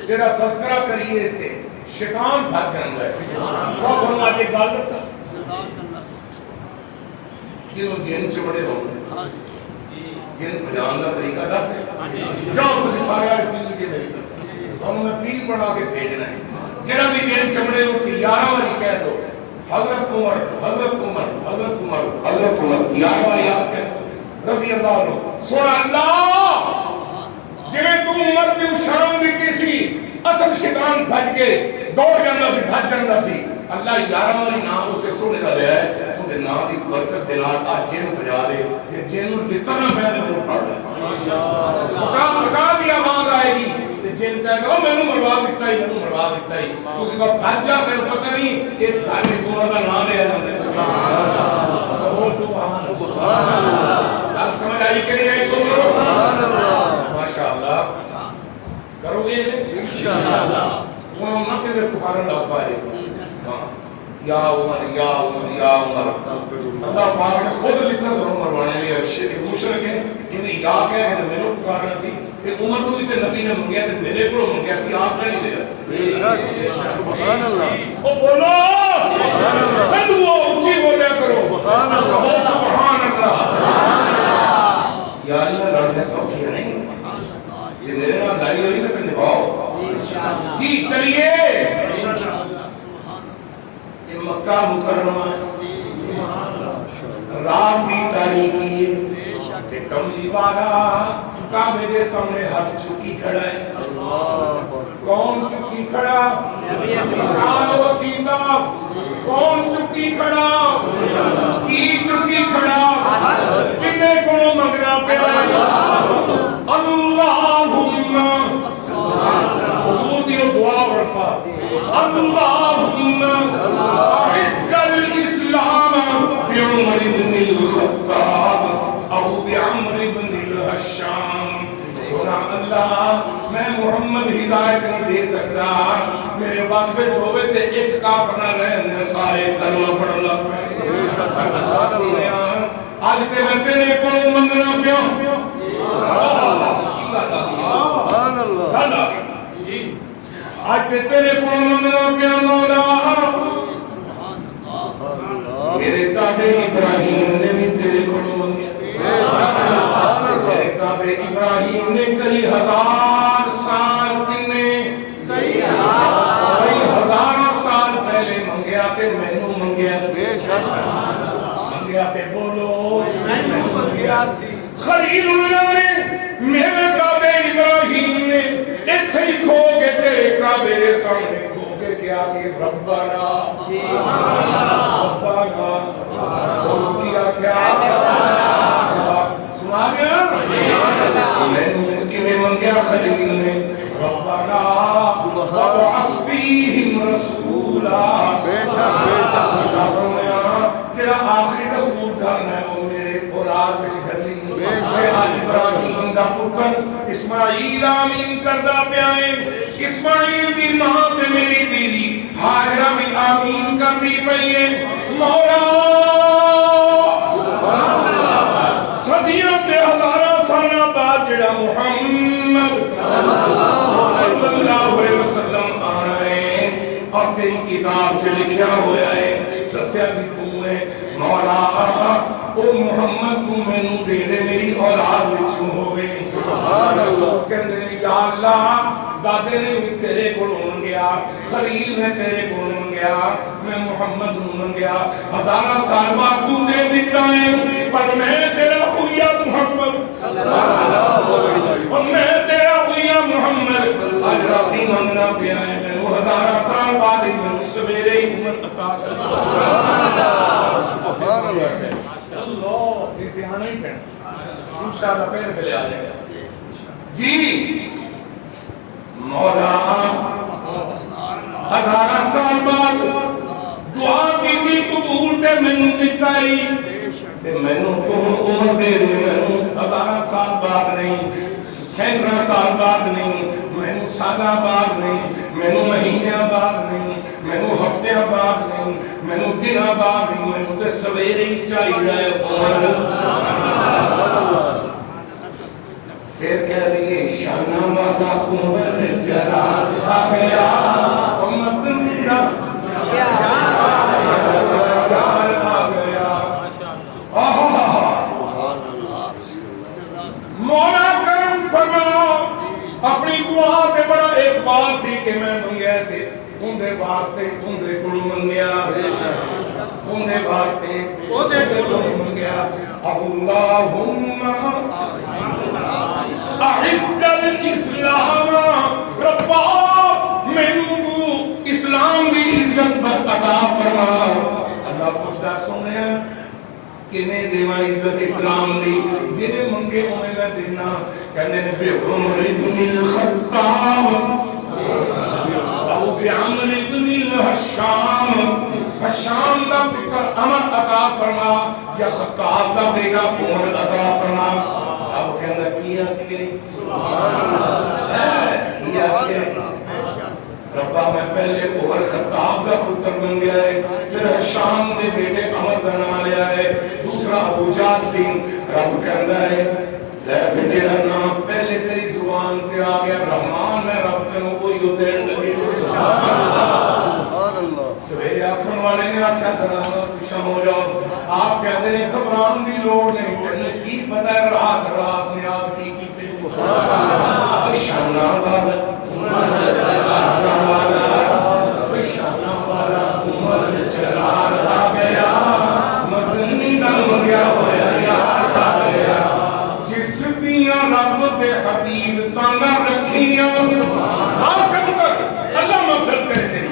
تیرا تذکرہ کریے تے شیطان بھاگ جاندا ہے وہ فرما کے گل دسا جنوں جن چمڑے ہو جن بجان دا طریقہ دس دے جاؤ تسی سارے پیر کے دے ہم نے پیر بنا کے بھیجنا ہے جڑا بھی جن چمڑے ہو تھی 11 واری کہہ دو حضرت عمر حضرت عمر حضرت عمر حضرت عمر 11 واری آپ کہہ دو رضی اللہ عنہ سونا اللہ جویں تو عمر دی شان دتی سی اصل شیطان بھج کے دوڑ جاندا سی بھج جاندا سی اللہ 11 واری نام اسے سونے دا لیا ہے اودے نام دی برکت دے نال اج جن بجا دے تے جن نوں لتر نہ پے دے پڑ لے ماشاءاللہ دی آواز آئے گی تے جن کہے گا مینوں مروا دتا ہی تسی کو بھج جا مینوں پتہ نہیں اس گھر میں کون دا نام لے جاندے سبحان اللہ آپ سمجھ آئی کہ نہیں آئی سبحان اللہ ماشاءاللہ کرو گے انشاءاللہ وہ نہ کہ پکارن لگ پائے یا عمر یا عمر یا عمر اللہ پاک نے خود لکھا کہ عمر بنے لئے مشرک ہے انہیں یا کہہ کہ میں نے پکارنا سی کہ عمر کو بھی تے نبی نے منگیا تے میرے کو منگیا سی آپ کا نہیں لیا بے شک سبحان اللہ او بولو سبحان اللہ کدو اونچی بولیا کرو سبحان اللہ سبحان اللہ سبحان اللہ یا اللہ لڑنے سوکھی نہیں یہ میرے نام لائی ہوئی تو پھر نبھاؤ جی چلیے یہ مکہ مکرمہ رات بھی تاریخی ہے کملی والا کعبے دے سامنے ہاتھ چکی کھڑا ہے کون چکی کھڑا کون چکی کھڑا کی چکی کھڑا کنے کو منگنا پیا اللہم سجود یہ دعا ورفا اللہم اعز الاسلام بعمر بن الخطاب او بعمر بن الحشام سنا اللہ میں محمد ہدایت نہیں دے سکتا میرے پاس پہ چھوڑے تے ایک کافر نہ رہنے سارے کلمہ پڑھ لگ آج تے میں تیرے کو منگنا پیا سبحان اللہ آج تے تیرے کو منگنا پیا مولا میرے دادے ابراہیم نے بھی تیرے کو منگیا میرے دادے ابراہیم نے کئی ہزار سال کنے کئی ہزار سال پہلے منگیا تے میں نو منگیا منگیا تے بولو میں نو منگیا خلیل اللہ نے میرے دادے ابراہیم نے اتھے ہی کھو کے تیرے کعبے دے سامنے کھو کے کیا سی ربنا ربنا بولو کیا کیا سنا گیا میں نے منگیا خلیل نے ربنا وابعث فیہم رسولا بے شک سنیا تیرا آخری رسول کرنا ہے وہ میرے اولاد وچ گلی ابراہیم دا پتر اسماعیل آمین کردہ پیائے اسماعیل دی ماں تے میری بیوی ہاجرہ بھی آمین کر دی پئیے مولا صدیوں تے ہزارہ سالہ بعد جڑا محمد صلی اللہ علیہ وسلم آ رہے ہیں اور تیری کتاب سے لکھیا ہوا ہے دسیا بھی تو نے مولا او محمد تو میں نو دے دے میری اولاد وچوں ہوے سبحان اللہ کہندے نے یا اللہ دادے نے بھی تیرے کول منگیا خلیل نے تیرے کول منگیا میں محمد نو منگیا ہزارہ سال بعد تو دے دیتا ہے پر میں تیرا ہویا محمد صلی اللہ علیہ وسلم اور میں تیرا ہویا محمد آج راتی منگنا پیا ہے میں وہ ہزارہ سال بعد ہی میں سویرے ہی عمر عطا کر سبحان اللہ اللہ یہ دھیانا ہی پہنا انشاءاللہ پہنے پہلے آ جائے گا جی مولا ہزارہ سال بعد دعا کی بھی قبول تے میں نے دکھائی تے مینوں تو عمر دے دے، مینوں 1000 سال بعد نہیں، 100 سال بعد نہیں، مینوں سالاں بعد نہیں، مینوں مہینیاں بعد نہیں، مینوں ہفتیاں بعد نہیں، مینوں دناں بعد نہیں، مینوں تے سویرے ہی چاہیے عمر۔ پھر کہہ رہی ہے شانہ والا عمر جلال آ گیا، امت میرا مولا کرم فرما۔ اپنی دعا پہ بڑا ایک بات تھی کہ میں منگیا تھے اندے واسطے اندے کلو منگیا، اندے واسطے اندے کلو منگیا، اللہم اعز الاسلام، ربا مینوں تو اسلام دی عزت عطا فرما۔ اللہ پوچھتا سونے کنے دیواں عزت اسلام دی، جنہیں منگے ہوئے میں دینا، کہنے نے بے عمر ابن الخطاب او بے عمر ابن الحشام، حشام دا پتر عمر عطا فرما یا خطاب دا بیگا عمر عطا فرما۔ اب کہنا کیا کھے کیا کھے ربا میں پہلے عمر خطاب کا پتر بن گیا ہے، پھر حشام دے بیٹے عمر کا نام لیا ہے، دوسرا ابو جہل سی۔ رب کہندا ہے لے پھر تیرا نام پہلے تیری زبان تے آ گیا رحمان، میں رب تینوں کوئی دین لگی۔ سویرے آکھن والے نے آکھیا ذرا پیچھے ہو جاؤ، آپ کہتے ہیں گھبران دی لوڑ نہیں، تینوں کی پتہ ہے رات رات نیاز کی کیتے شانہ والا شانہ والا عمر جلال آ گیا، مدنی دا منگیا ہویا یاد آ گیا، جس دیاں رب دے حبیب تانگا رکھیاں حاکم کر اللہ مغفرت کرے تیری،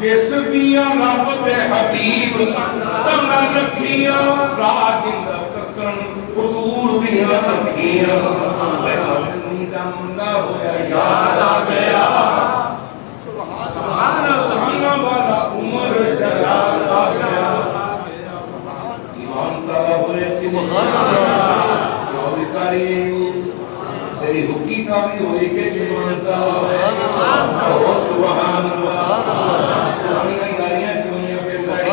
جس دیاں رب دے حبیب تانگا رکھیاں راجندہ تکن حضور دیاں رکھیاں، مدنی دا منگا ہویا یاد آ گیا، شانہ والا عمر جلال آ گیا۔ ایمان تعالیٰ ہوئے تیری حقی تابی ہوئی کہ ایمان تعالیٰ سبحان اللہ، قرآنی گالیاں چونیاں پہ سائی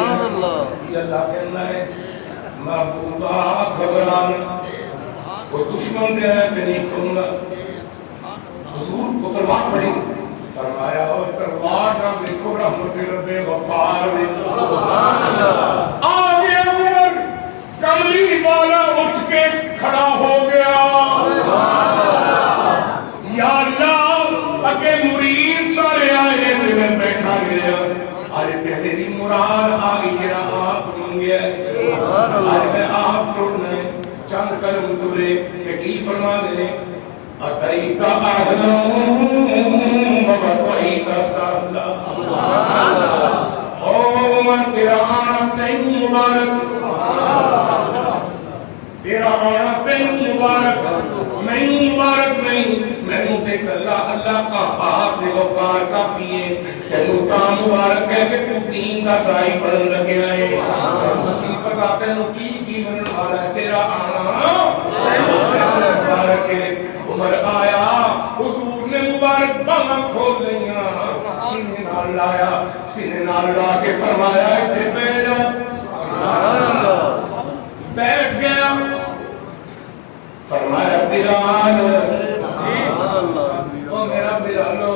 اللہ کہنا ہے محبوبہ گھبرانا وہ دشمن دے ہے کہ نہیں کروں گا۔ حضور کو تلوار پڑی، فرمایا اور تلوار نہ دیکھو رحمت رب غفار آگے عمر کملی والا اٹھ کے کھڑا ہو گیا، یا اللہ اگے مرید سارے آئے تھے میں بیٹھا گیا، آئے تھے میری مراد آگئی جڑا آپ منگیا، آئے میں آپ ٹوڑنے چند قدم دورے کہ کی فرما دے اتیت اہلم وبطیت سہلا، او میں تیرا آنا تینوں مبارک، تیرا آنا تینوں مبارک، میں مبارک نہیں، میں تے اللہ اللہ کا ہاتھ غفار کافی ہے، تینوں تا مبارک ہے کہ تو دین کا دائی بڑھن لگے آئے، کی پتا تینوں کی من والا ہے، تیرا آنا تینوں مبارک ہے۔ عمر آیا حضور نے مبارک باہاں کھول لیا، سینے نال لایا، سینے نال لا کے فرمایا اتھے بیٹھ گیا، فرمایا بلال او میرا بلالو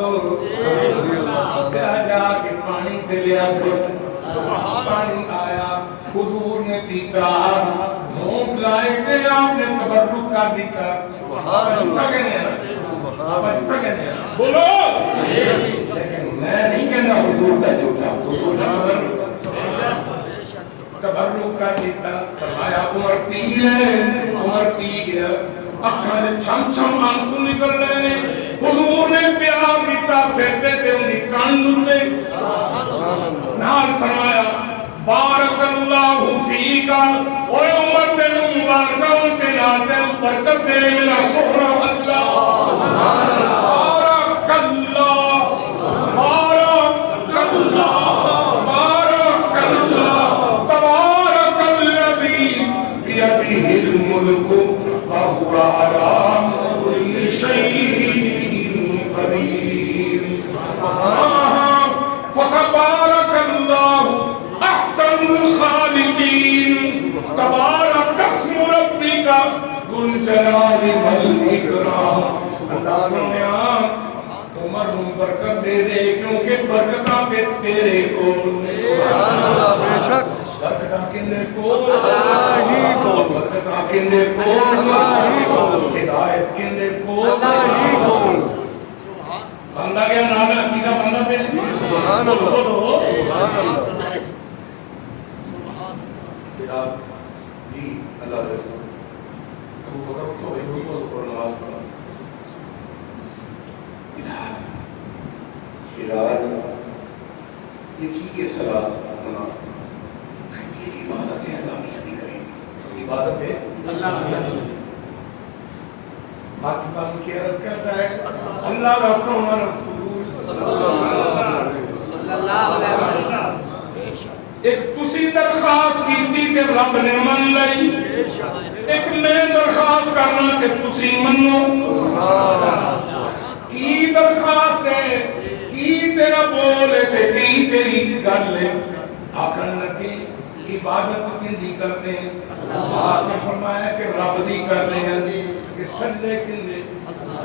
جا جا کے پانی پہ لیا کر، پانی آیا حضور نے پیتا، مونگ لائے تھے آپ نے تبرک کا دیکھا، بولو لیکن میں نہیں کہنا حضور کا جھوٹا، حضور نے تبرک کا دیتا، فرمایا عمر پی لے، عمر پی گیا، اکھاں نے چھم چھم آنسو نکل رہے ہیں، حضور نے پیار دیتا سہتے تھے انہی کان نوٹے، نال فرمایا بارک اللہ فیکا، اوے عمر تینوں مبارکہ ان کے ناتے برکت دے میرا سونا اللہ، بارک اللہ بارک اللہ بارک اللہ تبارک الذی الأولين فتبارك الله أحسن الخالقين تبارك اسم ربك ذو الجلال والإكرام اللہ سنیا عمر نوں برکت دے دے کیونکہ برکتاں تے تیرے کول سبحان اللہ بے شک برکتاں کنے کول اللہ ہی کول برکتاں کنے کول اللہ ہی کول ہدایت کنے کول اللہ ہی کول بندہ کیا نانا عقیدہ بندہ پہ سبحان اللہ سبحان اللہ جی اللہ رسول ابو بکر اٹھو بھائی رکو اور نماز پڑھو بلال یہ کی یہ صلاۃ نماز یہ عبادت ہے اللہ میاں دی کریں عبادت ہے اللہ میاں دی ہاتھ بن کے عرض کرتا ہے اللہ رسول صلی اللہ علیہ وسلم ایک تسی درخواست کیتی کہ رب نے من لئی ایک میں درخواست کرنا کہ تسی منو کی درخواست ہے کی تیرا بول ہے کی تیری گل ہے آخر لگے عبادت کندی کرتے ہیں آپ نے فرمایا کہ رب دی کرتے ہیں کہ سجدے کندے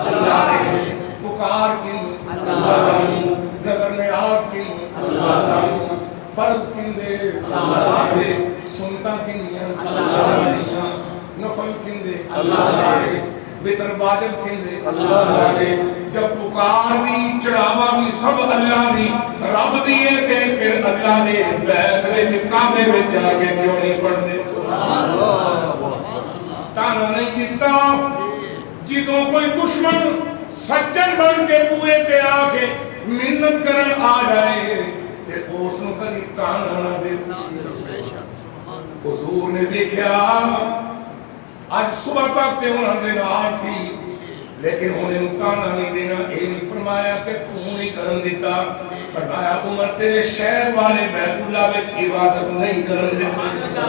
اللہ نے پکار کندے اللہ نے نظر نیاز کندے اللہ نے فرض کندے اللہ نے سنتا کندیاں اللہ نے نفل کندے اللہ نے وطر واجب کندے اللہ نے جب پکار بھی چڑھاوا بھی سب اللہ دی رب دیے تے پھر اللہ نے بیت وچ کعبے وچ جا کے کیوں نہیں پڑھدے تانا نہیں دیتا جدوں کوئی دشمن سجن بن کے بوئے تے آ کے منت کرن آ جائے تے اس نوں کدی تانا نہ دے حضور نے دیکھا آج صبح تک تے انہاں دے نال سی لیکن انہیں تانا نہیں دینا اے نہیں فرمایا کہ تو نہیں کرن دیتا فرمایا عمر تیرے شہر والے بیت اللہ وچ عبادت نہیں کرن دیتا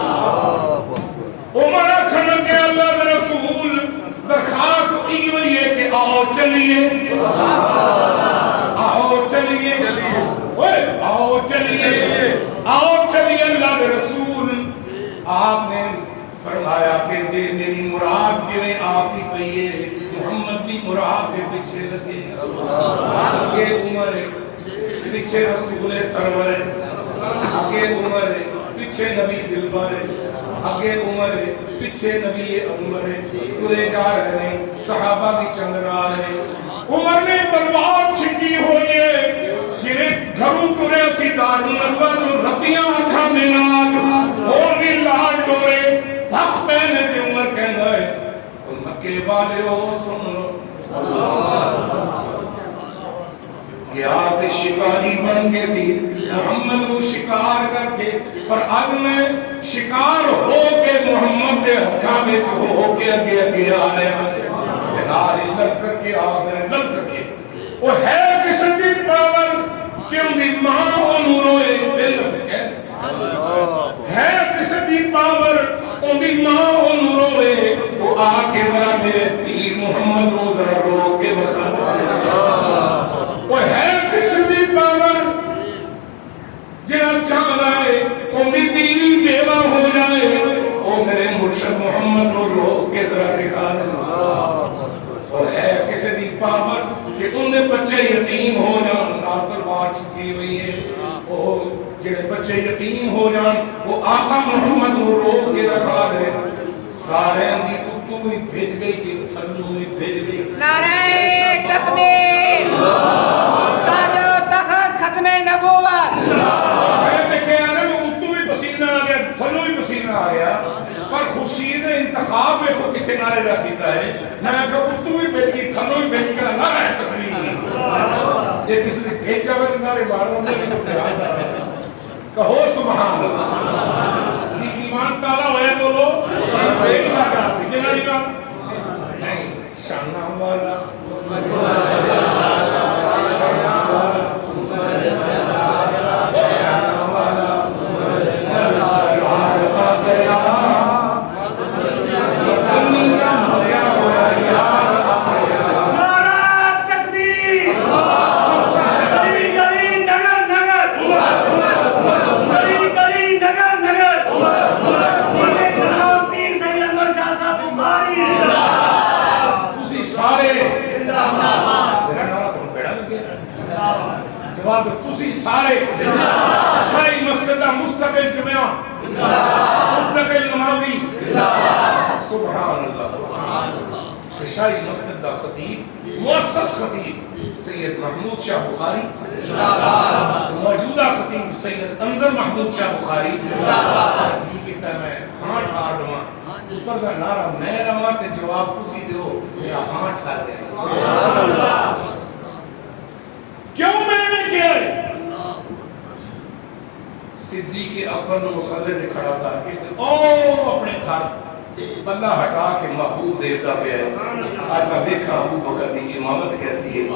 عمر آخر لگے اللہ کے رسول درخواست یہ ہوئی ہے کہ آؤ چلیے آؤ چلیے آؤ چلیے آؤ چلیے اللہ کے رسول آپ نے فرمایا کہ جی میری مراد جی آپ ہی پہیے محمد بھی مراد کے پیچھے لگے آگے عمر پیچھے رسول سرور آگے عمر پیچھے نبی دلبر آگے عمر پیچھے نبی عمر ترے جا رہے ہیں صحابہ بھی چند رہے ہیں عمر نے تلوار چھکی ہوئی ہے جنہیں گھروں ترے اسی دارالندوہ جو رتیاں آنکھاں میں نال اور بھی لال ڈورے بخ پہنے کے عمر کہنا ہے اور مکے والے ہو سن لو گیا تے شکاری بن کے سی محمد کو شکار کر کے پر اب میں شکار ہو کے محمد کے ہتھاں وچ ہو کے اگے اگے آیا ناری لگ کر کے آگے لگ کر کے وہ ہے کس دی پاور کیوں دی ماں انہوں روئے دل ہے کس دی پاور ان دی ماں انہوں روئے وہ آکے ذرا میرے پیر محمد رو ذرا رو کے بخار وہ ہے کس دی پاور جنہا چاہ رہے ان دی بیوی بیوہ ہو جائے وہ میرے مرشد محمد رو رو کے ذرا دکھا دے اور ہے کسی دی پاور کہ انہیں بچے یتیم ہو جان تلوار چکی ہوئی ہے وہ جنہیں بچے یتیم ہو جان وہ آقا محمد رو رو کے رکھا دے سارے اندھی کتو بھی بھیج گئی کہ تھلو بھی بھیج گئی نعرہ تکبیر تاج و تخت ختم نبوت میں دیکھے آنے میں اتو بھی پسینہ آ گیا تھلو بھی پسینہ آ گیا پر خورشید انتخاب میں کو کتنے نعرے رکھتا ہے میں نے کہا اتو بھی بھیج گئی تھلو بھی بھیج گئی نعرہ تکبیر یہ کسی نے بھیجا ہوئے نعرے ماروں میں بھی کچھ دیہات آ رہا ہے کہو سبحان اللہ جی ایمان تعالیٰ ہوئے بولو ایک ساتھ آپ بھیجے نہ نہیں نہیں شانہ والا شانہ والا شانہ والا نعرہ تکبیر سارے میرا نعرہ تم بیڑا لگے جواب تسی سارے شاہی مسجد دا مستقل جمعہ مستقل نمازی سبحان اللہ شاہی مسجد دا خطیب مؤسس خطیب سید محمود شاہ بخاری موجودہ خطیب سید انظر محمود شاہ بخاری جی کہتا ہے میں ہانٹ ہار لواں اتر دا نعرہ میں لواں تے جواب تسی دیو میرا ہانٹ ہار دے کیوں میں نے کیا ہے صدیق اکبر مصلی دے کھڑا کر کے او اپنے گھر بندہ ہٹا کے محبوب دیتا پہ ہے آج میں دیکھا ابو بکر کی امامت کیسی ہے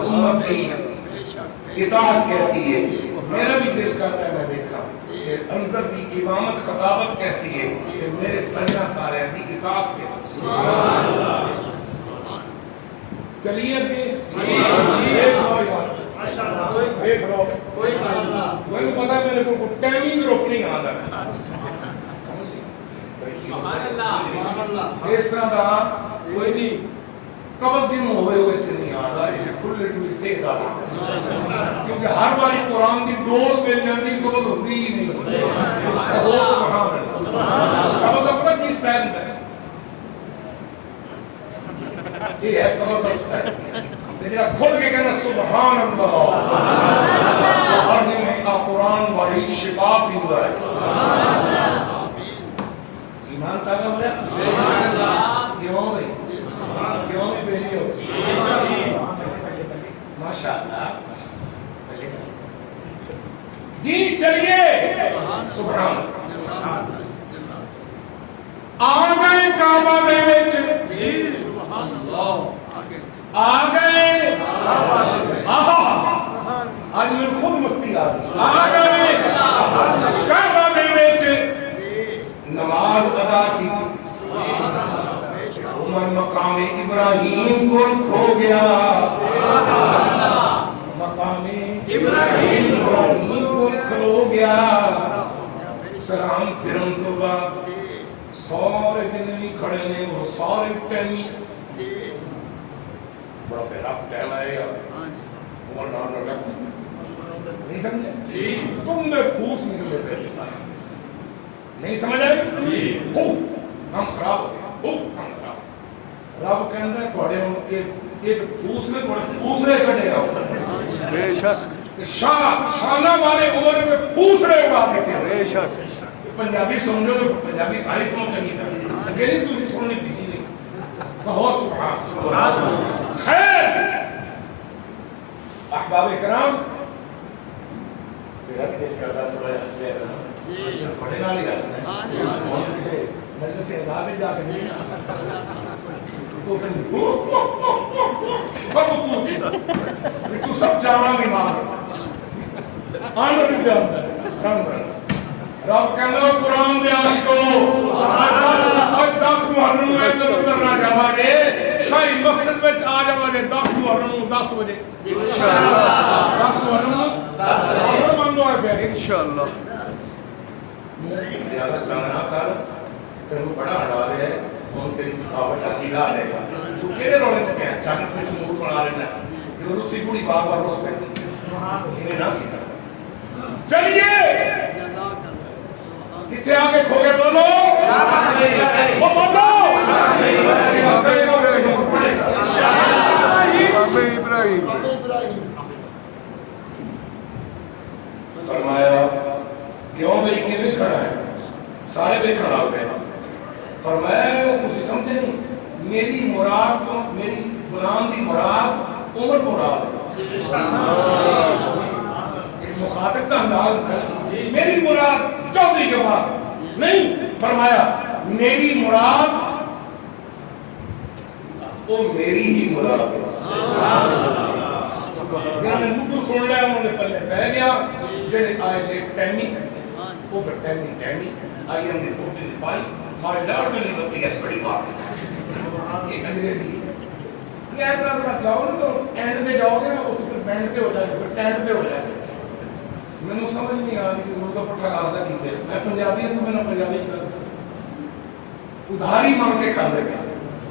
امت کی اطاعت کیسی ہے میرا بھی دل کرتا ہے میں دیکھا کہ انظر کی امامت خطابت کیسی ہے کہ میرے سجدہ سارے کی اطاعت کیسی ہے چلیے کہ ایک رو یار ایک رو میں نے پتا میرے کو ٹائمنگ روکنی آدھا ہے اس طرح دا کوئی نہیں قبض دن ہوئے ہوئے تھے نہیں آدھا اسے کھلے ٹولی سے دادا کیونکہ ہر باری قرآن دی ڈول پہ جاندی قبض ہوتی ہی نہیں وہ سبحان اللہ قبض اپنا کی سپینڈ ہے یہ ہے قبض اپنا میرا کھل کے کہنا سبحان اللہ ہر دن میں قرآن وحید شفا بھی ہوا ہے ایمان تاکہ ہو جائے کیوں بھئی کیوں بھی پہلی ہو ماشاءاللہ جی چلیے سبحان آگئے کعبہ میں بیچ آگئے آج میں خود مستی آگئے کعبہ میں بیچ نماز ادا کی عمر مقام ابراہیم کو کھو گیا مقام ابراہیم کو کھو گیا سلام پھرم تو بعد سارے جنوی کھڑے نے وہ سارے ٹیمی بڑا پیرا ٹیم آئے گا عمر نام لگا نہیں سمجھے تم نے پھوس نکلے پیسے سارے نہیں سمجھ آئی ہم خراب ہو گئے ہم خراب رب کہندہ ہے توڑے ہم ایک پھوسنے توڑے پھوسنے کٹے گا بے شک شانہ والے عمر میں پھوسنے اڑا دیتے ہیں بے شک پنجابی سن رہے تو پنجابی ساری سنو چنگی تھا اگلی تُسی سننے پیچھی نہیں کہو سبحان خیر احباب کرام میرا بھی دل کردہ تھوڑا حسلے کرنا پڑھے نہ لیا سنے مجلس ادا میں جا کے نہیں تو سب چاہنا بھی مار آن رکھ دے اندر رنگ رنگ رب کہنا قرآن دے عاشقو آج 10 محرم میں اندر اترنا جاوا گے شاہی مسجد میں آ جاوا گے 10 محرم 10 بجے 10 محرم 10 بجے مانگو ہے پہ انشاءاللہ زیادہ کام نہ کر تینوں بڑا ہٹا رہے ہیں ان تیری تھکاوٹ اچھی گا لے گا تو کہنے روڑے میں کہیں چاند کچھ نور بنا رہے ہیں کہ رسی بڑی بار بار رس پہ انہیں نہ کیا چلیے کتنے آگے کھوگے بولو وہ بولو باب ابراہیم فرمایا کیوں بھئی کیوں بھی کھڑا ہے سارے بھی کھڑا ہو گئے فرمایا کسی سمجھے نہیں میری مراد تو میری غلام دی مراد عمر مراد ہے ایک مخاطب کا انداز ہے میری مراد چودھری کے بعد نہیں فرمایا میری مراد وہ میری ہی مراد ہے جنہوں نے لوٹو سن لیا انہوں نے پلے پہ گیا جنہیں آئے لے ٹیمی وہ پھر ٹیمی آئی ایم دی 45 ہمارے لڑ میں نہیں بتی گیس بڑی بات ایک انگریزی یہ ایسا ذرا جاؤ نا تو اینڈ میں جاؤ گے نا وہ تو پھر بینڈ پہ ہو جائے پھر ٹینڈ پہ ہو جائے میں نے سمجھ نہیں آ رہی کہ وہ تو پٹھا آدھا کی میں پنجابی ہوں تو میں نے پنجابی کر ادھاری مانگ کے کھا دے گا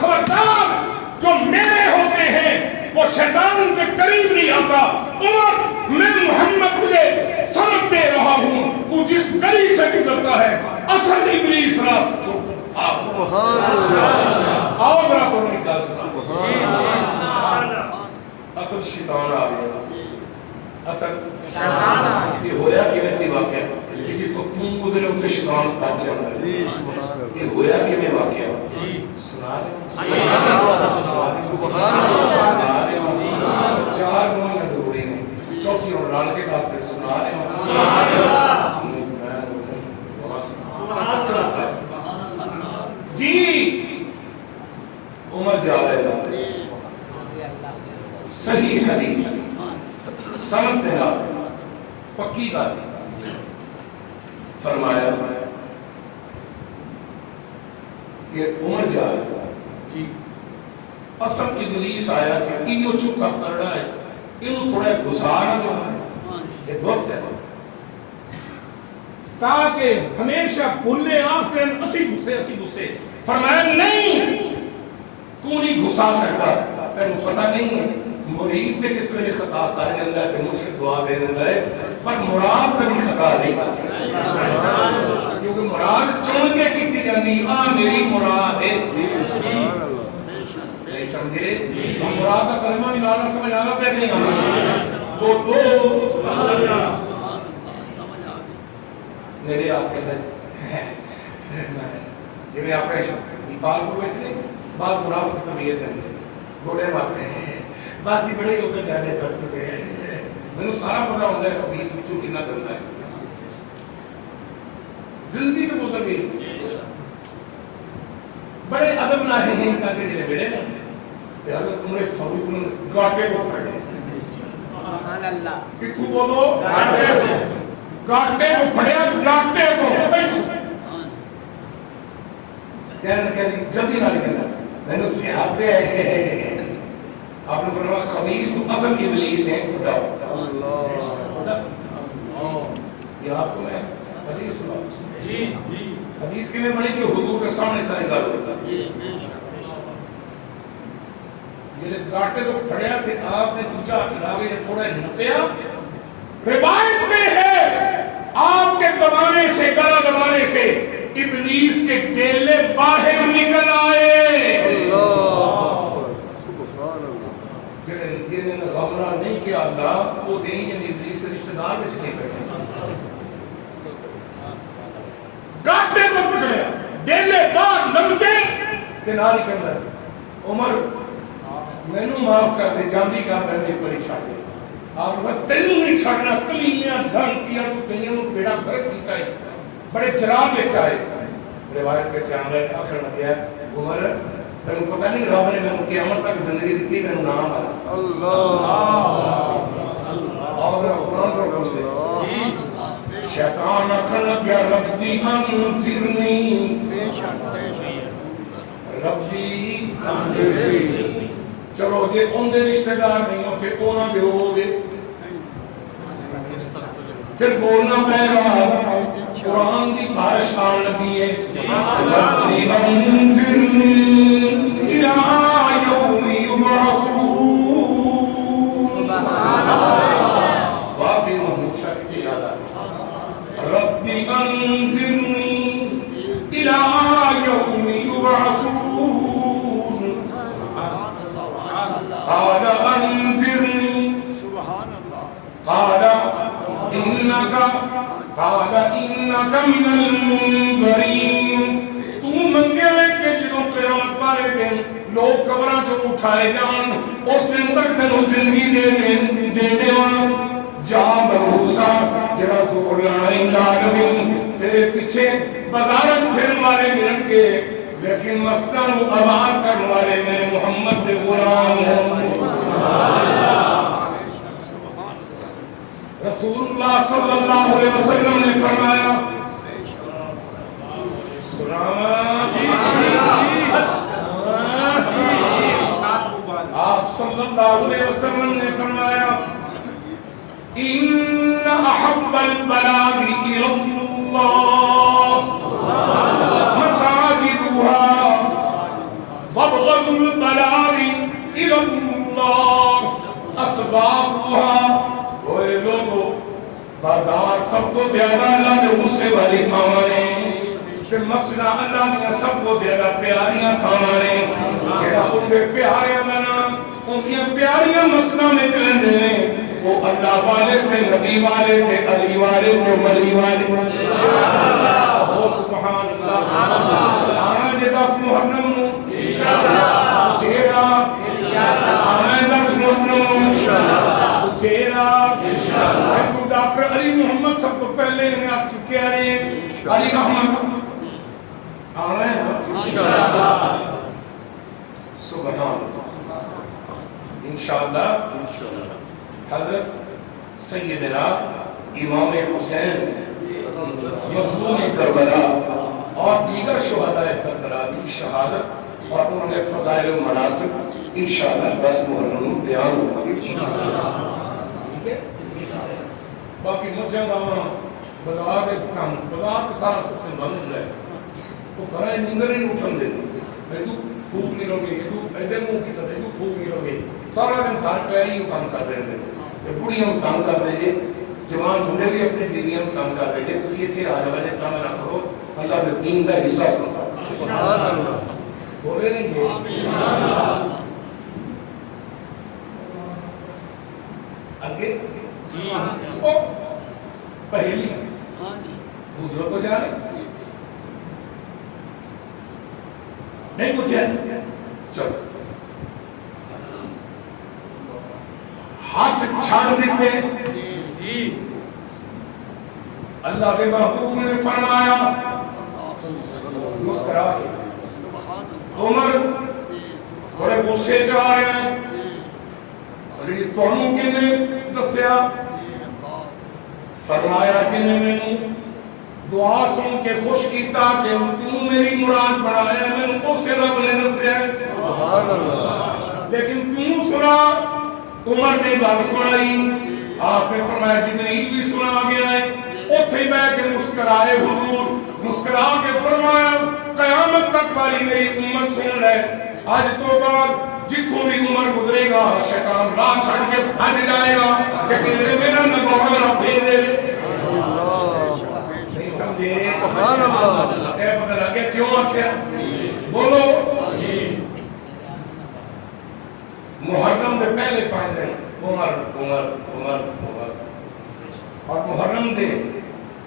خبردار جو میرے ہوتے ہیں وہ شیطان کے قریب نہیں آتا. عمر میں محمد تجھے سبق دے رہا ہوں, تو جس گلی سے گزرتا ہے اصل ابلیس راست چھوڑ. سبحان اللہ. آؤ ذرا تو نکال. اصل شیطان آ گیا. اصل شیطان آ گیا. یہ ہویا کہ ویسی واقعہ کہ تو تم گزرے اتنے شیطان تاپ جانا ہے. یہ ہویا کہ میں واقعہ سنا رہے سبحان اللہ. چار گوئیاں ضروری ہیں, چوتھی اور رال کے واسطے سنا رہے ہیں. جی عمر جا رہے ہیں. صحیح حدیث سند تیرا پکی بات فرمایا کہ عمر جا رہے ہیں. اصل ابلیس آیا کہ انہوں چکا کر رہا ہے, انہوں تھوڑا گزارا دو ہے, یہ دوست ہے تاکہ ہمیشہ بھولے آفرین اسی غصے. فرمایا نہیں, تو نہیں گھسا سکتا. تینوں پتہ نہیں ہے مرید تے کس طرح خطا کر دیندا ہے تے مرشد دعا دے دیندا ہے, پر مراد کبھی خطا نہیں کر سکتا کیونکہ مراد چن کے کیتی جاندی. میری مراد ہے نہیں سمجھے. ہم مراد کا کلمہ بھی نال سمجھ آنا پہ نہیں آنا دو میرے آپ کے ہیں یہ میں آپ نے بال کو بیٹھنے بال منافق طبیعت ہے گوڑے ماتے ہیں باسی بڑے ہی ہوتے جانے تک چکے ہیں. میں نے سارا پتا ہوتا ہے خبیث بچوں کتنا گندا ہے. زندگی میں گزر گئی بڑے ادب نہ ہیں کا کہ جنہیں ملے نا کہ حضرت عمر فاروق نے گاٹے کو پڑھے. سبحان اللہ. کتھو بولو گاٹے کو پڑھے. گاٹے کو کہنا کہ جلدی نہ نکلنا. میں نے اس سے آتے ہیں آپ نے فرمایا خبیث تو اصل ابلیس ہیں. خدا یہ آپ کو میں حدیث سنا. حدیث کے لیے بڑی کہ حضور کے سامنے ساری گل ہوتا یہ گاٹے تو پھڑیا تھے آپ نے دوجا خلاوے تھوڑا نپیا. روایت میں ہے آپ کے دبانے سے گلا دبانے سے ابلیس کے ڈیلے باہر نکل آئے. جنہیں غمرہ نہیں کیا اللہ وہ دیں یعنی ابلیس کے رشتہ دار میں سے نہیں کرتے. گاٹے کو پکڑیا ڈیلے باہر لمکے تناری کرنا. عمر میں نے معاف کر دے جاندی کا میں نے پری چھاڑ دے. آپ نے تینوں نہیں چھاڑنا کلیاں ڈھانتیاں تو کئیوں نے بیڑا گھر کیتا ہے. بڑے جلال میں چاہے روایت کے چاندہ آخر لگیا عمر تینوں پتہ نہیں رب نے میں قیامت تک زندگی دیتی میں نام آیا. اور قرآن کو سے شیطان آخر لگیا ربی انذرنی ربی انذرنی. چلو جے ان دے رشتہ دار نہیں ہوتے اونا دے ہو گے پھر بولنا پہ رہا. قرآن دی بارش آن لگی ہے ربی انذرنی الی یوم یبعثون. واقعی محمود شکتی یادا ربی انذرنی الی یوم یبعثون. قال انذرني قال إنك من المنذرين. تو منگے لے کہ جنہوں قیامت والے دن لوگ قبراں چ اٹھائے جان اس دن تک تینوں زندگی دے دیواں. جا موسیٰ جڑا زور لائن لاغویں تیرے پیچھے بازارت پھرن والے ملن گے لیکن مسجداں نو آباد کرنے والے میں محمد دے غلام ہوں. رسول اللہ صلی اللہ علیہ وسلم نے فرمایا آپ صلی اللہ علیہ وسلم نے فرمایا ان احب البلاد الى اللہ مساجدها اللہ اسبابها، اوے لوگو بازار سب تو زیادہ اللہ نے غصے والی تھامانے کہ مسئلہ اللہ نے سب تو زیادہ پیاریاں تھامانے جیڑا ان کے پیاریاں منا ان کی پیاریاں مسئلہ میں چلن دینے وہ اللہ والے تھے، نبی والے تھے، علی والے تھے، ولی والے تھے. سبحان اللہ. آنا جے 10 محرم نو چہرہ آنا 10 محرم چہرہ ڈاکٹر علی محمد سب تو پہلے انہیں آپ چکے آ رہے ہیں علی محمد آنا ہے نا سبحان انشاءاللہ حضرت سیدنا امام حسین مظلوم کربلا اور دیگر شہداء کربلا کی شہادت اور انہوں نے فضائل و مناقب انشاءاللہ 10 محرم بیان ہوگا ٹھیک ہے. باقی مجھے گاؤں بازار کے کام بازار کے سارا کچھ بند ہے تو کرائے نیندر ہی اٹھن دے ایدو پھوک نہیں لوگے ایدو ایدے منہ کی طرح ایدو پھوک نہیں لوگے سارا دن گھر پہ ہی کام کر رہے ہیں. بڑی ہم کام کر رہے ہیں جوان ہونے بھی اپنے بیوی ہم کام کر رہے ہیں تو یہ تھے آج والے کام نہ کرو اللہ کے دین کا حصہ سنتا سبحان اللہ بولے نہیں گے آگے پہلی بوجھو تو جانے نہیں پوچھے چلو ہاتھ چھاڑ دیتے اللہ کے محبوب نے فرمایا مسکرا عمر بڑے غصے جا رہے ہیں ارے تونوں کے نے دسیا فرمایا جنہیں میں دعا سن کے خوش کیتا کہ تو میری مراد بنایا میں ان کو سے رب نے دسیا لیکن تو سنا عمر نے بات سنائی آپ نے فرمایا جبریل بھی سنا گیا ہے اوتھے بیٹھ کے مسکرائے حضور مسکرا کے فرمایا قیامت تک والی میری امت سن لے آج تو بعد جتوں بھی عمر گزرے گا شیطان راہ چھڑ کے بھاگ جائے گا لیکن میرا نگوہا نہ پھیر دے نہیں سمجھے سبحان اللہ اے پتہ لگے کیوں آکھیا بولو محرم دے پہلے 5 دن عمر اور محرم دے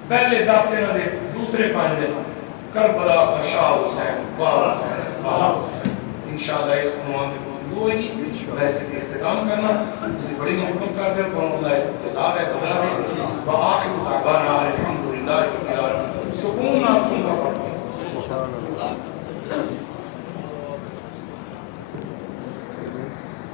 پہلے 10 دن دے دوسرے 5 دن کربلا کا شاہ حسین انشاءاللہ اس عنوان میں گفتگو ہوگی ویسے کہ اختتام کرنا کسی بڑی محکم کر دیں تو اللہ اس انتظار ہے بدلا ہے وآخر دعوانا الحمدللہ سکون نہ سننا پڑتا ہے